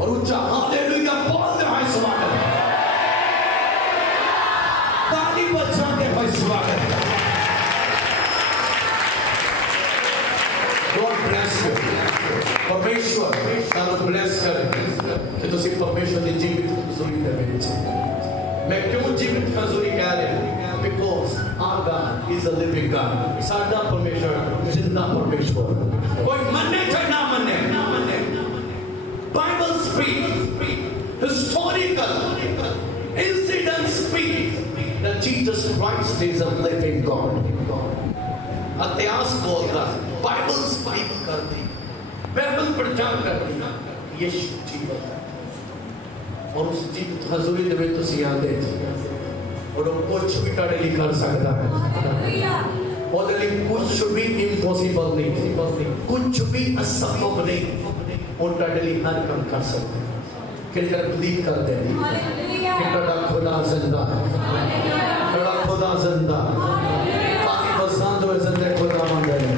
और ऊंचा हालेलुया बोलते हैं स्वागत ताली बजाते हैं स्वागत God bless you परमेश्वर तानु bless करे कि तुसी परमेश्वर की जीवित हजूरी दे विच मैं क्यों जीवित हजूरी कह रहा हूं because our God is a living God साडा परमेश्वर जिंदा परमेश्वर कोई मन्ने चाहे ना मन्ने Bible speak historical incidents speak that Jesus Christ is a living God इतिहास बोलता बाइबल स्पाइक करती बाइबल प्रचार करती यीशु जीवित है और उस जीवित हजूरी दे विच तुसीं आंदे और कुछ भी तुहाडे लिए कर सकता है ਉਹਦੇ ਲਈ ਕੁਝ ਵੀ ਇੰਪੋਸੀਬਲ ਨਹੀਂ ਕੁਝ ਵੀ ਅਸੰਭਵ ਨਹੀਂ ਉਹ ਤੁਹਾਡੇ ਲਈ ਹਰ ਕੰਮ ਕਰ ਸਕਦਾ ਹੈ ਕਿ ਜਦ ਬਲੀਵ ਕਰਦੇ ਨੇ ਕਿ ਤੁਹਾਡਾ ਖੁਦਾ ਜ਼ਿੰਦਾ ਹੈ ਤੁਹਾਡਾ ਖੁਦਾ ਜ਼ਿੰਦਾ ਬਾਕੀ ਬਸਾਂਦ ਹੋਏ ਜ਼ਿੰਦੇ ਖੁਦਾ ਮੰਨਦੇ ਨੇ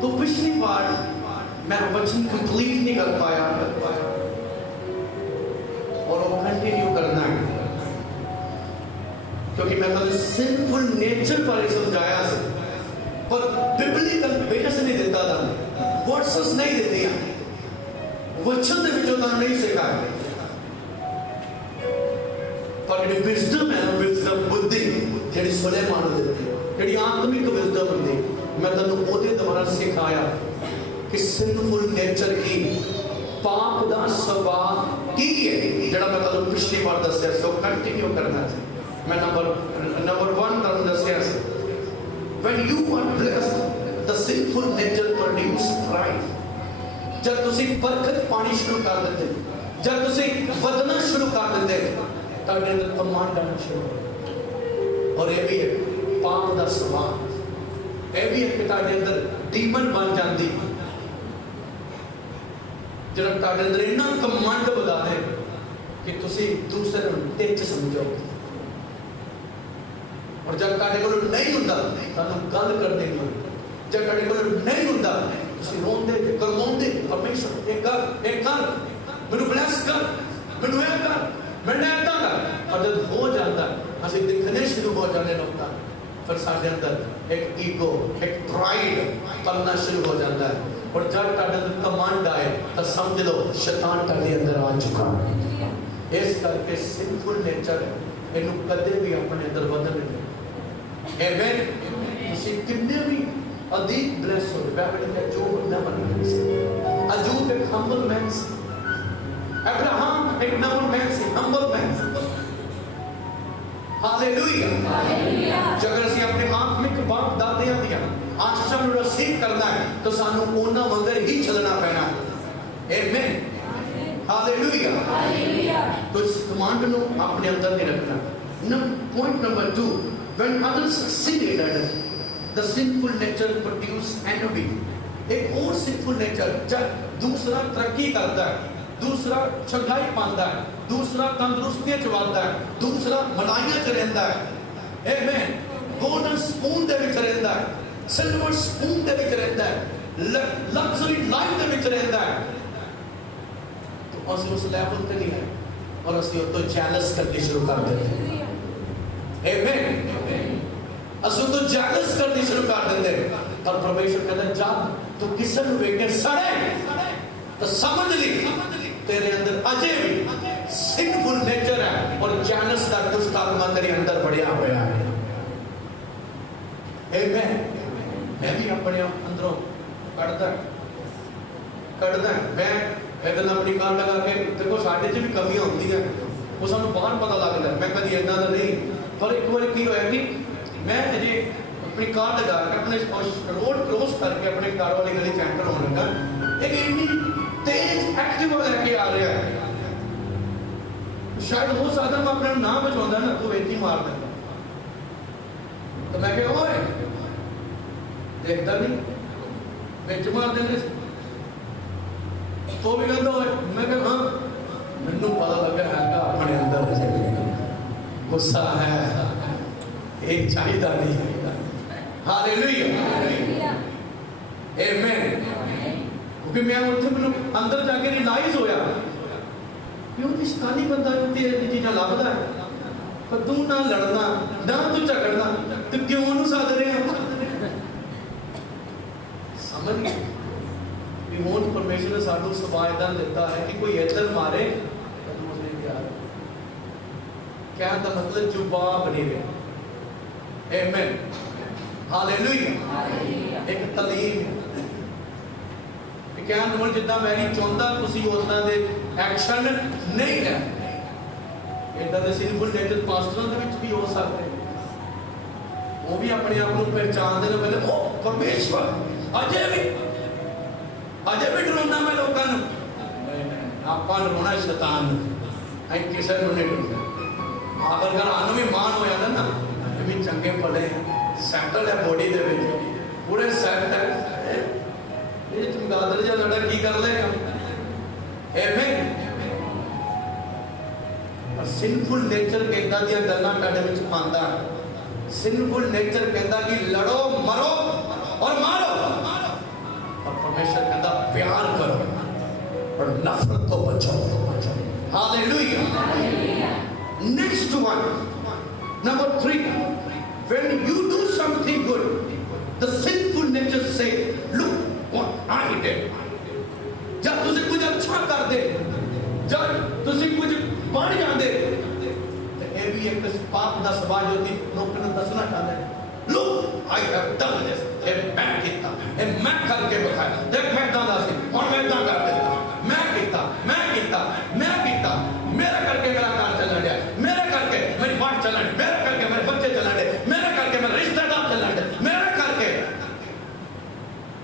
तो पिछली बार मैं वचन कंप्लीट नहीं कर पाया और वो कंटिन्यू करना है क्योंकि मैं तो सिंफुल नेचर पर समझाया पर बिब्लिकल बेस नहीं देता था वर्सेस नहीं देती वचन दे विचों तां नहीं सिखाया पर जेडी विजडम है विजडम बुद्धि जेडी सुलेमान ने दी जेडी आत्मिक विजडम होंदी मैं तन्नू ओदे द्वारा सिखाया कि सिंफुल नेचर की पाप दा स्वभाव की है जेड़ा मैं तन्नू पिछली बार दस्या सो कंटिन्यू करना है मैं नंबर 1 तन्नू दस्या सी when you are blessed the sinful nature produce pride जब तुसी बरकत पानी शुरू कर देते जब तुसी वधना शुरू कर देते ताडे अंदर कमांड आना शुरू और ये भी है पाप दा स्वभाव ਇਹ ਵੀ ਇੱਕ ਤੁਹਾਡੇ ਅੰਦਰ ਡੀਮਨ ਬਣ ਜਾਂਦੀ ਜਿਹੜਾ ਤੁਹਾਡੇ ਅੰਦਰ ਇੰਨਾ ਕਮਾਂਡ ਵਧਾ ਦੇ ਕਿ ਤੁਸੀਂ ਦੂਸਰੇ ਨੂੰ ਟਿੱਚ ਸਮਝੋ ਔਰ ਜਦ ਤੁਹਾਡੇ ਕੋਲ ਨਹੀਂ ਹੁੰਦਾ ਤੁਹਾਨੂੰ ਗੱਲ ਕਰਦੇ ਨਹੀਂ ਜਦ ਤੁਹਾਡੇ ਕੋਲ ਨਹੀਂ ਹੁੰਦਾ ਤੁਸੀਂ ਰੋਂਦੇ ਕਰਵਾਉਂਦੇ ਪਰਮੇਸ਼ਰ ਇਹ ਕਰ ਮੈਨੂੰ ਬਲੈਸ ਕਰ ਮੈਨੂੰ ਇਹ ਕਰ ਮੈਨੂੰ ਇਹ ਕਰ ਔਰ ਜਦ ਹੋ ਜਾਂਦਾ ਅਸੀਂ ਦਿਖਣੇ ਸ਼ੁਰੂ ਹੋ ਜਾਂਦੇ ਲੋਕਾਂ फिर साढ़े अंदर एक ईगो एक प्राइड पलना शुरू हो जाता है और जब ताड़े अंदर कमांड आए तो समझ लो शैतान ताड़े अंदर आ चुका है इस करके सिंफुल नेचर इन्हों कदे भी अपने अंदर बदल नहीं आमेन तुसी कितने भी अधिक ब्लेस हो बाइबल में जो बंदा बन गया अजूब एक हम्बल मैन अब्राहम एक नॉर्मल मैन से हम्बल मैन हालेलुया जब ਅਸੀਂ ਆਪਣੇ ਆਤਮਿਕ ਬਾਪ ਦਾਦਿਆਂ ਦੀਆਂ ਆਸ਼ੀਸ਼ਾਂ ਨੂੰ ਰਸੀਵ ਕਰਨਾ ਹੈ ਤਾਂ ਸਾਨੂੰ ਉਹਨਾਂ ਵਾਂਗਰ ਹੀ ਚੱਲਣਾ ਪੈਣਾ ਹੈ ਆਮੇਨ ਹਾਲੇਲੂਇਆ तो इस कमांड ਨੂੰ ਆਪਣੇ ਅੰਦਰ ਨਹੀਂ ਰੱਖਣਾ point number 2 when others succeeded the sinful nature produce envy एक और sinful nature जब दूसरा तरक्की करता है दूसरा चंगाई पाता है दूसरा तंदुरुस्ती च वधदा है दूसरा मलाइयां च रहंदा है आमेन गोल्डन स्पून दे विच रहंदा है सिल्वर स्पून दे विच रहंदा है लग्जरी लाइफ दे विच रहंदा है तो असि उस लेवल पे नहीं है और असि तो जेलस करनी शुरू कर देते हैं आमेन असि तो जेलस करनी शुरू कर देते हैं पर परमेश्वर कहता है जब तू किसी को देख के सड़े तो समझ ली तेरे अंदर अजे भी सिंफुल नेचर है और जेलस का दुष्ट आत्मा तेरे अंदर बढ़िया हुआ है आमेन मैं भी अपने अंदरों कढ़दा मैं इधर अपनी कान लगा के देखो साडे च भी कमियां होंदी है वो सानू बाहर पता लगदा है मैं कदी इदां दा नहीं पर एक बार की होया कि मैं अजे अपनी कार लगा के अपने रोड क्रॉस करके अपने कार वाली गली च एंटर होने लगा एक इतनी तेज एक्टिवा लेके आ रहा है शायद हो सकता मैं अपने नाम बचाता ना तो वेती मार देता तो मैं क्या ओए देखता नहीं बिच मार देने तो भी कहता है मैं क्या हाँ मैनू पता लगा है अपने अंदर गुस्सा है एक चाहिए नहीं हालेलुया आमेन। क्योंकि मैं उत्थे मैनूं अंदर जाके रियलाइज होया कि वो शैतानी बंदा ते चीज़ां लभदा है, पर तू ना लड़ना ना तू झगड़ना तो क्यों उन्होंने सद रहे हो? समझ गए कि हुण परमेश्वर ने सानू सवायदान दिता है कि कोई इधर मारे तो दूसरे तैयार। कहने का मतलब जवाब नहीं रहा। आमेन, हालेलुया। एक तालीम कहने को जिदा मैं नहीं चाहता तुसीं उदां दे एक्शन नहीं लेने। इदां दे सिंफुल नेचर पास्टरां दे विच भी हो सकते हैं, वो भी अपने आप को पहचानते हैं पहले ओ परमेश्वर अजे भी डराउंदा मैं लोगों को। आपां डराउणा शैतान असीं किसे नूं नहीं डराउंदा। अगर घरां भी मान हो जाता ना भी चंगे भले सैटल है बॉडी दे विच पूरे सैट है, ये चमगादड़ जिहा लड़ा की कर लेगा? आमेन। सिंफुल नेचर कहता दियां गल्लां तुहाडे विच पांदा। सिंफुल नेचर कहता कि लड़ो मरो और मारो, और परमेश्वर कहता प्यार करो और नफरत तो बचो। Hallelujah. Next one, number 3, when you do something good, the sinful nature say, look what I did। जब तुसीं कुछ अच्छा कर दे, जब तुसीं कुछ बन जाते, तो ये भी एक पाप का स्वभाव जो लोगों ने दसना चाहते हैं। Look, I have done this। ये मैं किया, ये मैं करके बखाया, देख मैं दादा सी और मैं दादा कर देता, मैं किया, मेरा करके मेरा काम चलना गया, मेरा करके मेरी बात चलना, मेरा करके मेरे बच्चे चलना दे, मेरा करके मेरे रिश्तेदार चलना दे, मेरा करके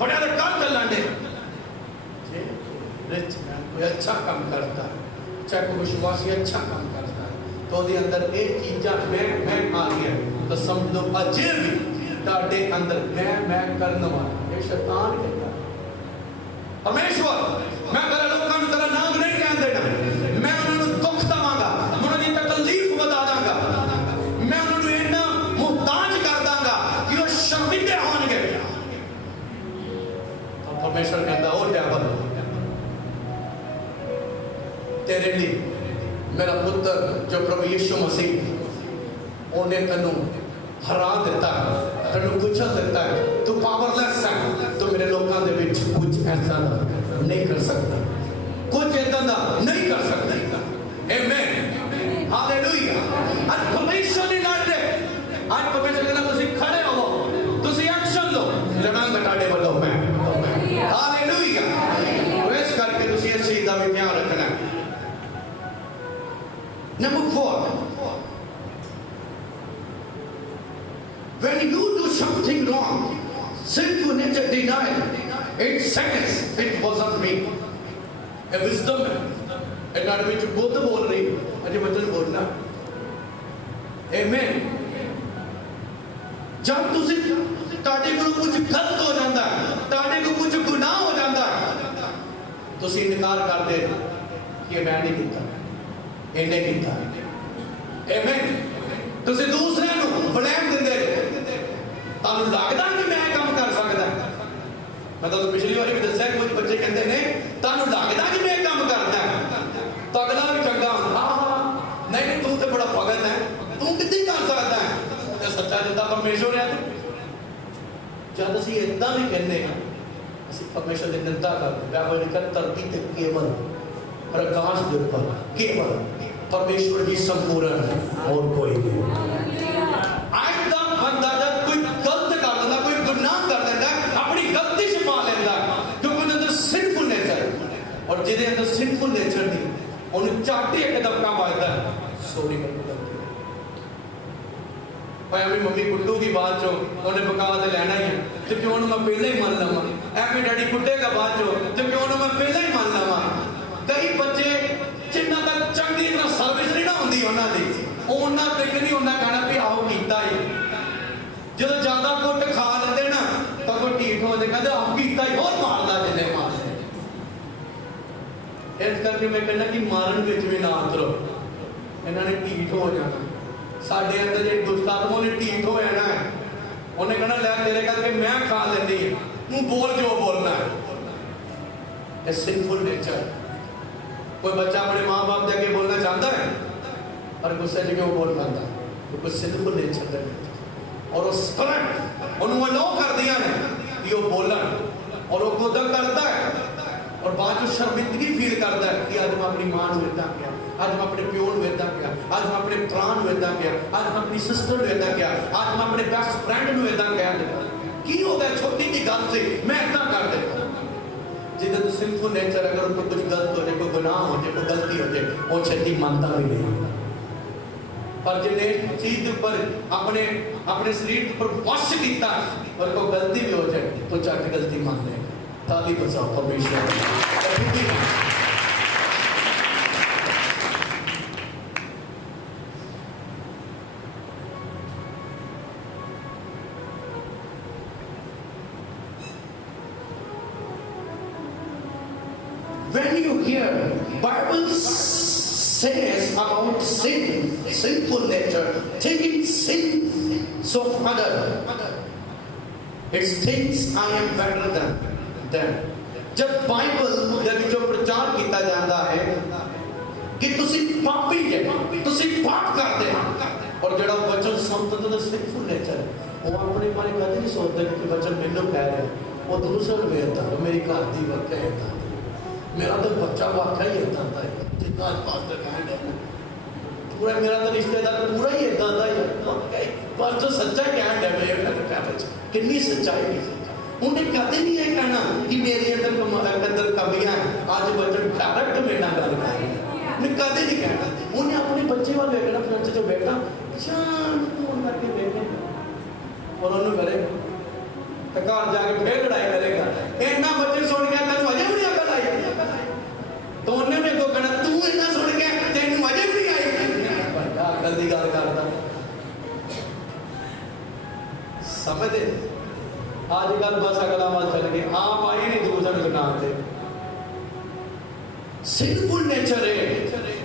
बड़ा काम चलना दे। कोई अच्छा काम करता है, चाहे कोई विश्वासी अच्छा काम करता है, तो उसके अंदर एक चीज़ा मैं आ गया तो समझ लो अजे भी ताड़े अंदर मैं करने वाला एक शैतान कहता है। परमेश्वर मैं तेरे लोगों को तेरा नाम नहीं कहने देना, मैं उन्हें दुख दवांगा, मैं उन्हें तकलीफ बता दांगा, मैं उन्हें इतना मुहताज कर दांगा कि वो शर्मिंदे होंगे। तो परमेश्वर कहता ओ डेविल, तेरे लिए मेरा पुत्र जो प्रभु यीशु मसीह उन्हें तेनू हरा दिता, तेनू कुचल दिता है, तू पावरलेस है, तो मेरे लोगों के बीच कुछ ऐसा नहीं कर सकता, कुछ ऐसा नहीं कर सकता। आमेन, हालेलुया। आज परमेश्वर ने लड़ रहे, आज परमेश्वर कहना तुसी खड़े हो, तुसी एक्शन लो, लड़ांगा ताड़े वालों मैं। हालेलुया। तो इस करके तुसी इस चीज़ का भी ध्यान रखना है। Number 4, when you do something wrong, sinful nature denied 8 seconds it wasn't me। A wisdom है, एक आदमी जो बुद्ध बोल रही है, अजय बच्चन बोलना। Amen। जब तुसी ताड़े को कुछ गलत हो जाता है, ताड़े को कुछ गुनाह हो जाता है, तुसी इनकार कर दे कि मैं नहीं किया, इन्हें किया। आमेन। तुसी दूसरे को ब्लेम दिंदे, तानू लगदा कि मैं काम कर सकदा। मैं तो पिछली बार भी दस्या कुछ बच्चे कहते ने तानू लगदा कि मैं काम करदा, तो अगला भी चंगा हां नहीं तू तो बड़ा पागल है, तू कितनी कर सकदा है, ते सच्चा जिंदा परमेश्वर है। जब असीं इदां भी कहने असीं परमेश्वर की निंदा करते, बाइबल लिखा धरती ते केवल प्रकाश के ऊपर केवल परमेश्वर ही संपूर्ण है और कोई नहीं। आज तक बंदा जब कोई गलत कर देता, कोई गुनाह कर देता, अपनी गलती से पा लेता, क्योंकि उनके अंदर सिंफुल नेचर, और जिहदे अंदर सिंफुल नेचर नहीं उन्हें चाटे एक दबका बजता सॉरी कर गलती भाई अपनी मम्मी कुट्टूगी बाद चो उन्हें पका तो लेना ही है, तो क्यों मैं पहले ही मान लवा, एवं डैडी कुटेगा बाद चो तो क्यों मैं पहले ही मान लवा। कई बच्चे जिन्ना तक चंगी तरह सर्विस नहीं ना होंगी उन्होंने उन्ना तक नहीं उन्ना कहना भी आओ कीता ही, जो ज्यादा कुट खा लेते ना तो कोई ठीक हो जाए कहते आओ कीता ही और मारदा जिन्हें मारते। इस करके मैं कहना कि मारन विच भी ना उतरो, इन्होंने ठीक हो जाना। साडे अंदर जो दुष्ट आत्मा ने ठीक हो जाना है, उन्हें कहना लै तेरे करके मैं खा लेती बोल जो बोलना है। Sinful nature. कोई बच्चा अपने माँ बाप के आगे बोलना चाहता है पर गुस्से में क्यों बोल पाता, क्योंकि सिंफुल नेचर है। और उस तरह उन्होंने नो कर दिया है कि वो बोलन, और वो खुद करता है और बाद में शर्मिंदगी फील करता है कि आज मैं अपनी मां को इदा किया, आज मैं अपने प्यो को इदा किया, आज मैं अपने भरा को इदा किया, आज मैं अपनी सिस्टर को इदा किया, आज मैं अपने बेस्ट फ्रेंड को इदा कह दिया। की हो गया छोटी जी गल से मैं इदा कर देता। जिधर तो सिंफुल नेचर, अगर उनको कुछ गलत हो जाए, कोई गुनाह हो जाए, कोई गलती हो जाए, वो छेती मानता भी नहीं। पर जिन्हें चीज के ऊपर अपने अपने शरीर के ऊपर वश किया और कोई गलती भी हो जाए तो झट गलती मान लेगा। ताली बजाओ परमेश्वर। When you hear Bible says about sin, sinful nature, taking sin so other, it thinks I am better than them. जब बाइबल ਦੇ ਵਿੱਚੋਂ ਪ੍ਰਚਾਰ ਕੀਤਾ ਜਾਂਦਾ ਹੈ ਕਿ ਤੁਸੀਂ ਪਾਪੀ ਜੇ, ਤੁਸੀਂ ਪਾਪ ਕਰਦੇ ਹੋ, ਔਰ ਜਿਹੜਾ ਵਚਨ ਸੰਤਨ ਦਾ ਸਿੰਫੁਲ ਨੇਚਰ ਉਹ ਆਪਣੇ ਬਾਰੇ ਕਦੇ ਨਹੀਂ ਸੋਚਦਾ ਕਿ ਵਚਨ ਮੈਨੂੰ ਕਹਿ ਰਿਹਾ, ਉਹ ਦੂਸਰੇ ਨੂੰ ਵੇਖਦਾ ਮੇਰੀ ਘਰ ਦੀ ਵਰਤੋਂ ਹੈ, मेरा तो बच्चा वाकई ही इदा है जितना पास्टर कहते हैं, पूरा मेरा तो रिश्तेदार पूरा ही इदा है पास्टर सच्चा कहते हैं। मेरे बच्चा कितनी सच्चाई है, उन्हें कभी नहीं ये कहना कि मेरे अंदर कमियां हैं, आज बच्चा डायरेक्ट मेरे नाल गल कर रहा है, उन्हें कभी नहीं कहना। उन्हें अपने बच्चे वाल देखना, अपने बच्चे जो बेटा शाम को करके देखे और उन्होंने करेगा तो घर जाके फिर लड़ाई करेगा, इन्ना बच्चे सुन गया तेन अजे भी नहीं अकल आई, तो उन्हें मेरे को कहना तू इन्ना सुन गया तेन अजे भी नहीं आई, बड़ा अकल की गल करता। समझते अजकल बस अगला वाल चल गए, आप आई नहीं दूसरे दुकान से। सिंफुल नेचर है।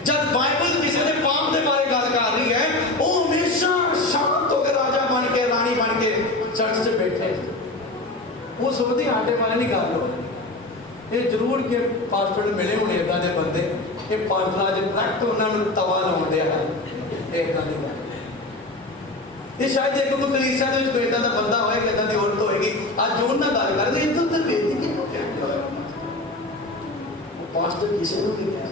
जब बाइबल किसी ने पाप के बारे गल कर रही है, वो हमेशा शांत होकर राजा बन के रानी बन के चर्च से बैठे, वो सुखदी आटे वाले नहीं कर लो। ये जरूर कि पास्टर मिले होने इदा के बंदे, ये पास्टर अज डायरेक्ट उन्होंने तवा लाउन दिया है, ये शायद एक कोई कलीसिया के कोई इदा का बंदा होएगा, इदा की औरत होएगी, अज उन्होंने गल कर रहे इधर उधर बेइज्जती पास्टर किसी को भी कह,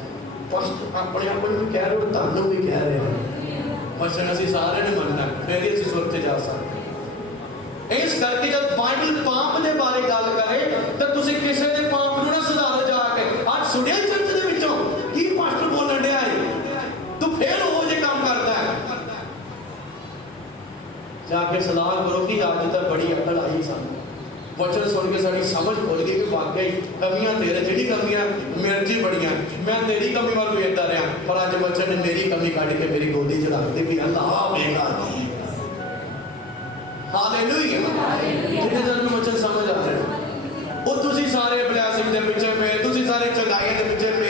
पास्टर अपने आप को भी कह रहे हो, तुहानू भी कह रहे हो, वचन असीं सारे ने मनना, फिर ही असीं सुर ते जा सकते। इस करके जब बाइबल पाप के बारे गल करे तो तुसीं किसी के पाप नूं ना सुधारो जाके। आज सुनिया चर्च दे विचों की पास्टर बोलन दिया है, तू फिर वो जे काम करता है, जाके सलाह करो कि अज तक बड़ी अकल आई सानूं, वचन सुन के साडी समझ खुल गई कि वाकई कमियां तेरे जिहड़ी कमियां मेरे च बड़ियां, मैं तेरी कमी वाल वेखदा रहा, पर अज वचन ने मेरी कमी कढ के मेरी गोदी च रख दी भी अल्लाह बेगा दी। हालेलुया। जिन्हें जन वचन समझ आ रहे वो तुसी सारे ब्लैसिंग दे पीछे पे, तुसी सारे चंगाई दे पीछे पे,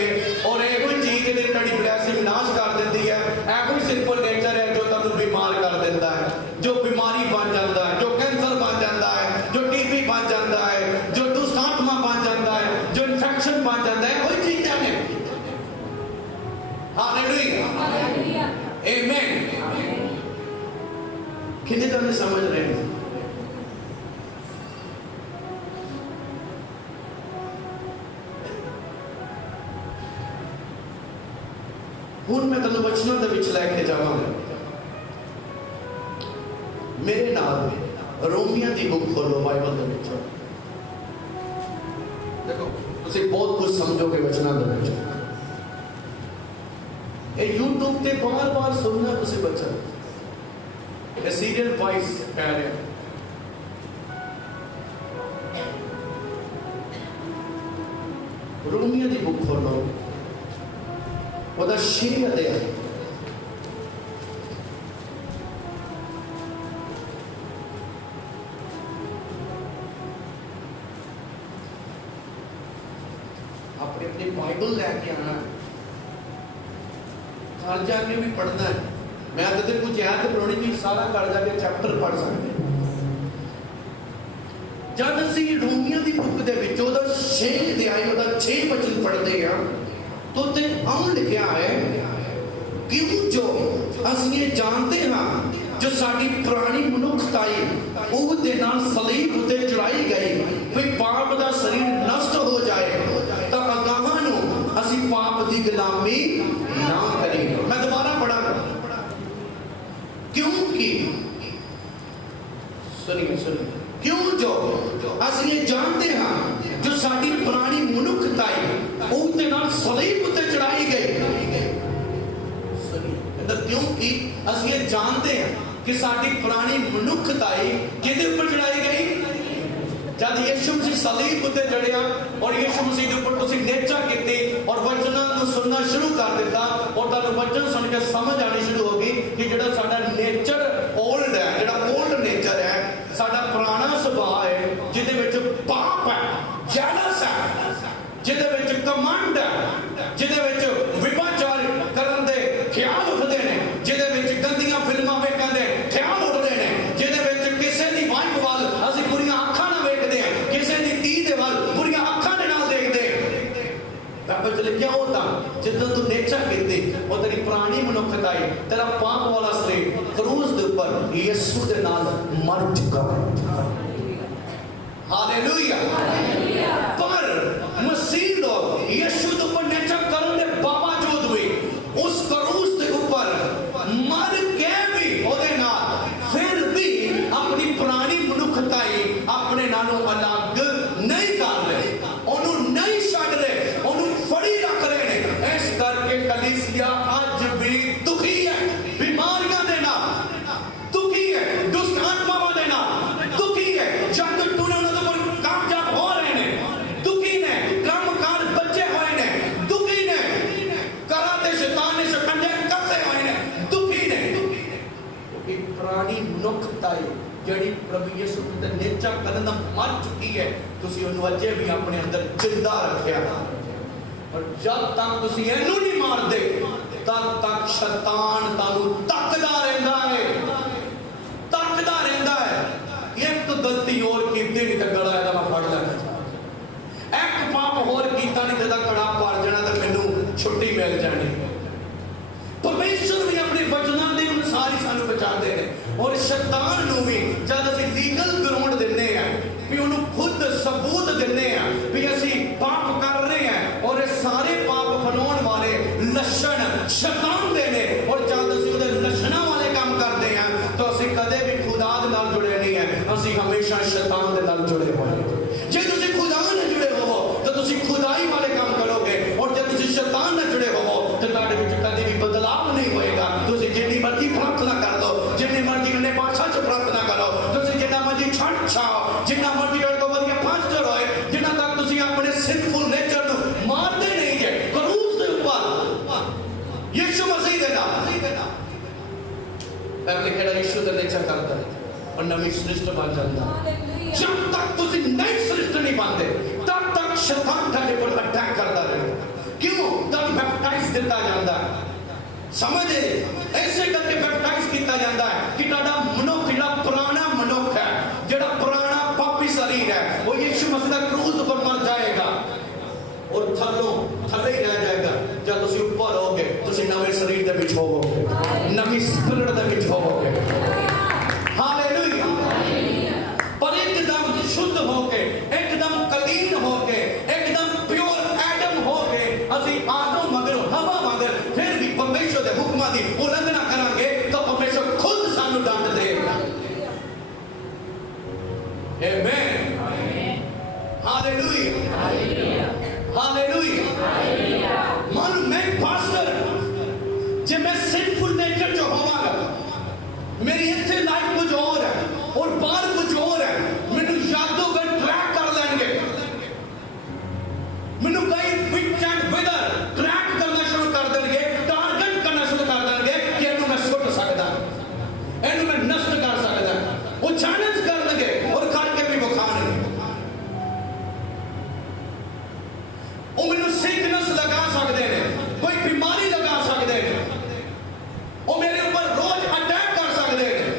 और एक कोई चीज की तड़ी ब्लैसिंग नाश कर देती है। ऐ कोई सिंपल नेचर है जो तुहानू बीमार कर देता है, जो बीमारी बन जाता है, जो कैंसर बन जाता है, जो टीबी बन जाता है, जो दुष्ट आत्मा बन जाता है, जो इन्फेक्शन बन जाता है, कोई चीज है। हालेलुया आमीन। कितने तुम समझ रहे हैं? हुण मैं तुहानू वचनों के विच लैके जावांगा। मेरे नाल रोमिया की बुक खोलो बाइबल के विच, देखो तुसीं बहुत कुछ समझोगे वचनों के विच। ये यूट्यूब ते बार बार सुनना तुसीं वचन सीरियल वाइज कह रहे हैं। रोमिया की बुक खोलो, वह 6 अध्याय, अपनी अपनी बाइबल लैके आना, घर जाके भी पढ़ना है। मैं तो कुछ याद पढ़नी नहीं, सारा घर जाके चैप्टर पढ़ सकते। जब असी रोमियो की बुक के विच ओदा 6 अध्याय ओदा 6 वचन पढ़ते हैं तो ते आम लिखा है क्यों जो असी ये जानते हैं जो साडी पुरानी मनुखताई ਉਹਦੇ ਨਾਲ ਸਲੀਬ ਉੱਤੇ ਚੜਾਈ ਗਈ ਵੀ ਪਾਪ ਦਾ ਸਰੀਰ ਨਸ਼ਟ ਹੋ ਜਾਏ ਤਾਂ ਅਗਾਹਾਂ ਨੂੰ ਅਸੀਂ ਪਾਪ ਦੀ ਗੁਲਾਮੀ ਨਾ ਕਰੀਏ। ਮੈਂ ਦੁਬਾਰਾ ਪੜਾਂਗਾ क्योंकि सुनिए क्यों जो ਅਸੀਂ ਇਹ ਜਾਣਦੇ ਹਾਂ ਜੋ ਸਾਡੀ ਪੁਰਾਣੀ ਮਨੁੱਖਤਾਈ ਉਹਦੇ ਨਾਲ ਸਲੀਬ ਉੱਤੇ ਚੜਾਈ ਗਈ। ਸੁਣੀਏ क्योंकि ਅਸੀਂ ਇਹ ਜਾਣਦੇ ਹਾਂ कि साडी पुरानी मनुखताई किहदे ऊपर चढ़ाई गई जब यीशु मसीह सलीब उत्ते चढ़िया और यीशु मसीह के ऊपर तुसीं नेचा कीती और वचनां नूं सुनना शुरू कर दिता और तुहानूं वचन सुन के समझ आनी शुरू हो गई कि जिहड़ा साडा नेचर ओल्ड है जिहड़ा ओल्ड नेचर है साडा पुराना सुभाव है जिहदे विच पाप है जैलस है जिहदे विच कमंड है जिहदे विच विभाचार करन दे ख्याल उठदे ने जिहदे विच गंदियां फिल्मां वेखण दे ख्याल उठदे ने जिहदे विच किसे दी वाइफ वाल असीं बुरीआं अखां नाल वेखदे हां किसे दी धी दे वाल बुरीआं अखां दे नाल देखदे बाइबल च लिखिआ हो तां जिद्दां तूं नेचा कीती ओ तेरी पुरानी मनुखताई तेरा पाप वाला शरीर क्रूस दे उपर यीशु दे नाल मर चुका है। हालेलुया पर मसीह लोग यीशु दे उपर नेचा करन दे बावजूद भी उस क्रूस दे उपर मर के भी ओदे नाल फिर भी अपनी पुरानी मनुखताई अपने नालों अलग नहीं कर रहे ओनू नहीं छड्ड रहे ओनू फड़ी रख रहे ने। इस करके कलीसिया अज भी दुखी है बीमारियां दे नाल दुखी है दुष्ट आत्मावां दे नाल दुखी है जग टूने उन्हां दे उपर कामयाब हो रहे ने दुखी ने कामकार बचे होए ने दुखी ने करा ते शैतान ने शिकंजे कसे होए ने दुखी ने क्योंकि पुरानी मनुखताई ਜਿਹੜੀ ਪ੍ਰਭੂ ਯਿਸੂ ਦੇ ਨੇਚਾ ਕਰਨ ਦਾ ਮਰ ਚੁੱਕੀ ਹੈ ਤੁਸੀਂ ਉਹਨੂੰ ਅਜੇ ਵੀ ਆਪਣੇ ਅੰਦਰ ਜਿੰਦਾ ਰੱਖਿਆ ਪਰ ਜਦ ਤੱਕ ਤੁਸੀਂ ਇਹਨੂੰ ਨਹੀਂ ਮਾਰਦੇ ਤਦ ਤੱਕ ਸ਼ੈਤਾਨ ਤੁਹਾਨੂੰ ਤੱਕਦਾ ਰਹਿੰਦਾ ਹੈ ਇੱਕ ਗਲਤੀ ਹੋਰ ਕੀਤੀ ਨਹੀਂ ਤਾਂ ਗਲਾ ਇਹਦਾ ਮੈਂ ਫੜ ਲੈਣਾ ਇੱਕ ਪਾਪ ਹੋਰ ਕੀਤਾ ਨਹੀਂ ਤਾਂ ਕੜਾ ਪਾੜ ਜਾਣਾ ਤੇ ਮੈਨੂੰ ਛੁੱਟੀ ਮਿਲ ਜਾਣੀ। परमेश्वर भी अपने वचनों के अनुसार ही सानू बचाते हैं और शैतान नूं भी जब असीं लीगल ग्राउंड दिंदे हैं भी उन्होंने खुद सबूत दिंदे हैं भी असीं पाप कर रहे हैं और ये सारे पाप फैलाउण वाले लक्षण शैतान दे ने और जब असीं उहदे लक्षणां वाले काम करते हैं तो असीं कदे भी खुदा दे नाल जुड़े नहीं है असीं हमेशा शैतान दे नाल जुड़े होए जे तुसीं खुदा नाल जुड़े होवो तो तुसीं खुदाई वाले काम करोगे और जे तुसीं शैतान नाल जुड़े होवो तो तुहाडे विच कदे भी बदलाव नहीं होएगा। तुसीं जिन्नी मर्जी प्रार्थना कर लो जिन्नी मर्जी अन्य भाषा च प्रार्थना करो तुसीं जिन्ना मर्जी छड़ छाओ जिन्ना मर्जी तुहाडे कोल वधिया पास्टर होए जिन्ना तक तुसीं अपने सिंफुल नेचर नूं मारदे नहीं जे क्रूस दे उपर यीशु मसीह दे नाल पहले केड़ा यीशु दे नेचर करदा है और नवीं सृष्टि बन जांदा जब तक तुसीं नई सृष्टि नहीं बनदे तब तक शैतान तुहाडे पर अटैक करदा रहेगा। क्यों तब बैप्टाइज दिता जाता है समझे ऐसे करके बैप्टाइज किया जाता है कि तुहाडा मनुख जिहड़ा पुराना मनुख है जिहड़ा पुराना पापी शरीर है वो यीशु मसीह दा क्रूस पर मर जाएगा और थले ही रह जाएगा। जब तुसीं ऊपर होगे तुसीं नवे शरीर दे विच होवोगे नवी स्पिरिट दे विच होवोगे। हालेलुया पर एकदम शुद्ध होके एकदम क्लीन होके एकदम प्योर एडम होके असीं आदम मगर हवा मगर फिर भी परमेश्वर के हुक्मां दी उल्लंघना करांगे तो परमेश्वर खुद सानू दंड देगा। आमीन हालेलुया हालेलुया मन मैं पास्टर जे मैं सिंफुल नेचर जो होवांगा मेरी इत्थे लाइफ कुछ और है और बाहर कुछ और है मैनू यादों का ट्रैक कर लेंगे मैनू कहीं विच एंड विदर ट्रैक करना शुरू कर देंगे टारगेट करना शुरू कर देंगे कि इन्हू मैं सुट सकदा इन्हू मैं नष्ट कर सकदा वो चैलेंज कर देंगे और करके भी विखाणगे वो मैनू सिकनेस लगा सकते हैं कोई बीमारी लगा सकते हैं वो मेरे ऊपर रोज अटैक कर सकते हैं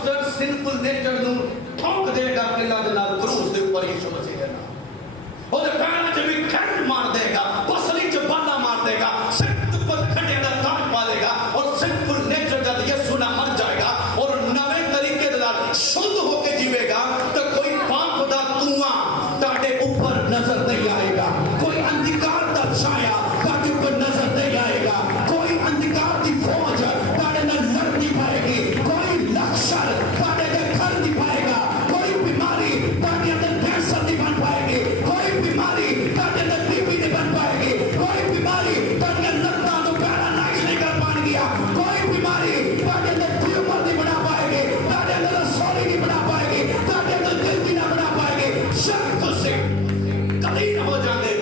पास्टर सिंफुल नेचर ਨੂੰ ਠੋਕ ਦੇਗਾ ਕਿਲਾ ਦੇ ਨਾਲ ਕਰੂਸ ਦੇ ਉੱਪਰ ਯਿਸੂ ਮਸੀਹ ਦੇ ਨਾਲ ਉਹਦੇ ਪੈਰਾਂ 'ਚ ਵੀ ਖੰਡ ਮਾਰ ਦੇਗਾ ਪਸਲੀ 'ਚ ਬਾਲਾ ਮਾਰ ਦੇਗਾ ਸਿਰ ਉੱਪਰ ਖੰਡਿਆਂ ਦਾ ਤਾਜ ਪਾ ਦੇਗਾ ਔਰ ਸਿੰਫੁਲ ਨੇਚਰ ਜਦ ਯਿਸੂ ਨਾਲ ਮਰ ਜਾਏਗਾ ਔਰ ਨਵੇਂ ਤਰੀਕੇ ਦੇ ਨਾਲ ਸ਼ੁੱਧ ਹੋ ਕੇ ਜੀਵੇਗਾ ਤਾਂ ਕੋਈ ਪਾਪ ਦਾ ਧੂਆਂ ਤੁਹਾਡੇ ਉੱਪਰ ਨਜ਼ਰ ਨਹੀਂ ਆਏਗਾ ਕੋਈ ਅੰਧਕਾਰ ਦਾ ਛਾਇਆ ਤੁਹਾਡੇ ਉੱਪਰ ਨਜ਼ਰ ਨਹੀਂ ਆਏਗਾ ਕੋਈ ਅੰਧਕਾਰ ਦੀ ਫੌਜ ਤੁਹਾਡੇ ਨਾਲ ਲੜ ਨਹੀਂ ਪਾਏਗੀ ਕੋਈ ਲਕਸ਼ਣ ਤੁਹਾਡੇ ਦੇ ਘਰ ਨਹੀਂ ਪਾਏਗਾ ਕੋਈ ਬਿਮਾਰੀ ਤੁਹਾਡੇ ਅੰਦਰ ਕੈਂਸਰ ਨਹੀਂ ਬਣ ਪਾਏਗੀ ਕੋਈ ਬਿਮਾਰੀ ਤੁਹਾਡੇ ਅੰਦਰ ਬੀਪੀ ਨਹੀਂ ਬਣ ਪਾਏਗੀ ਕੋਈ ਬਿਮਾਰੀ ਤੁਹਾਡੇ ਲੱਤਾਂ ਨੂੰ ਪੈਰਾਲਾਈਜ਼ ਨਹੀਂ ਕਰ ਪਾਣਗੀ ਕੋਈ ਬਿਮਾਰੀ ਤੁਹਾਡੇ ਅੰਦਰ ਟਿਊਮਰ ਨਹੀਂ ਬਣਾ ਪਾਏਗੀ ਤੁਹਾਡੇ ਅੰਦਰ ਸੋਲੀ ਨਹੀਂ ਬਣਾ ਪਾਏਗੀ ਤੁਹਾਡੇ ਅੰਦਰ ਦਿਲ ਨਹੀਂ ਬਣਾ ਪਾਏਗੀ ਸ਼ੱਕ ਤੁਸੀਂ ਕਲੀਨ ਹੋ ਜਾਂਦੇ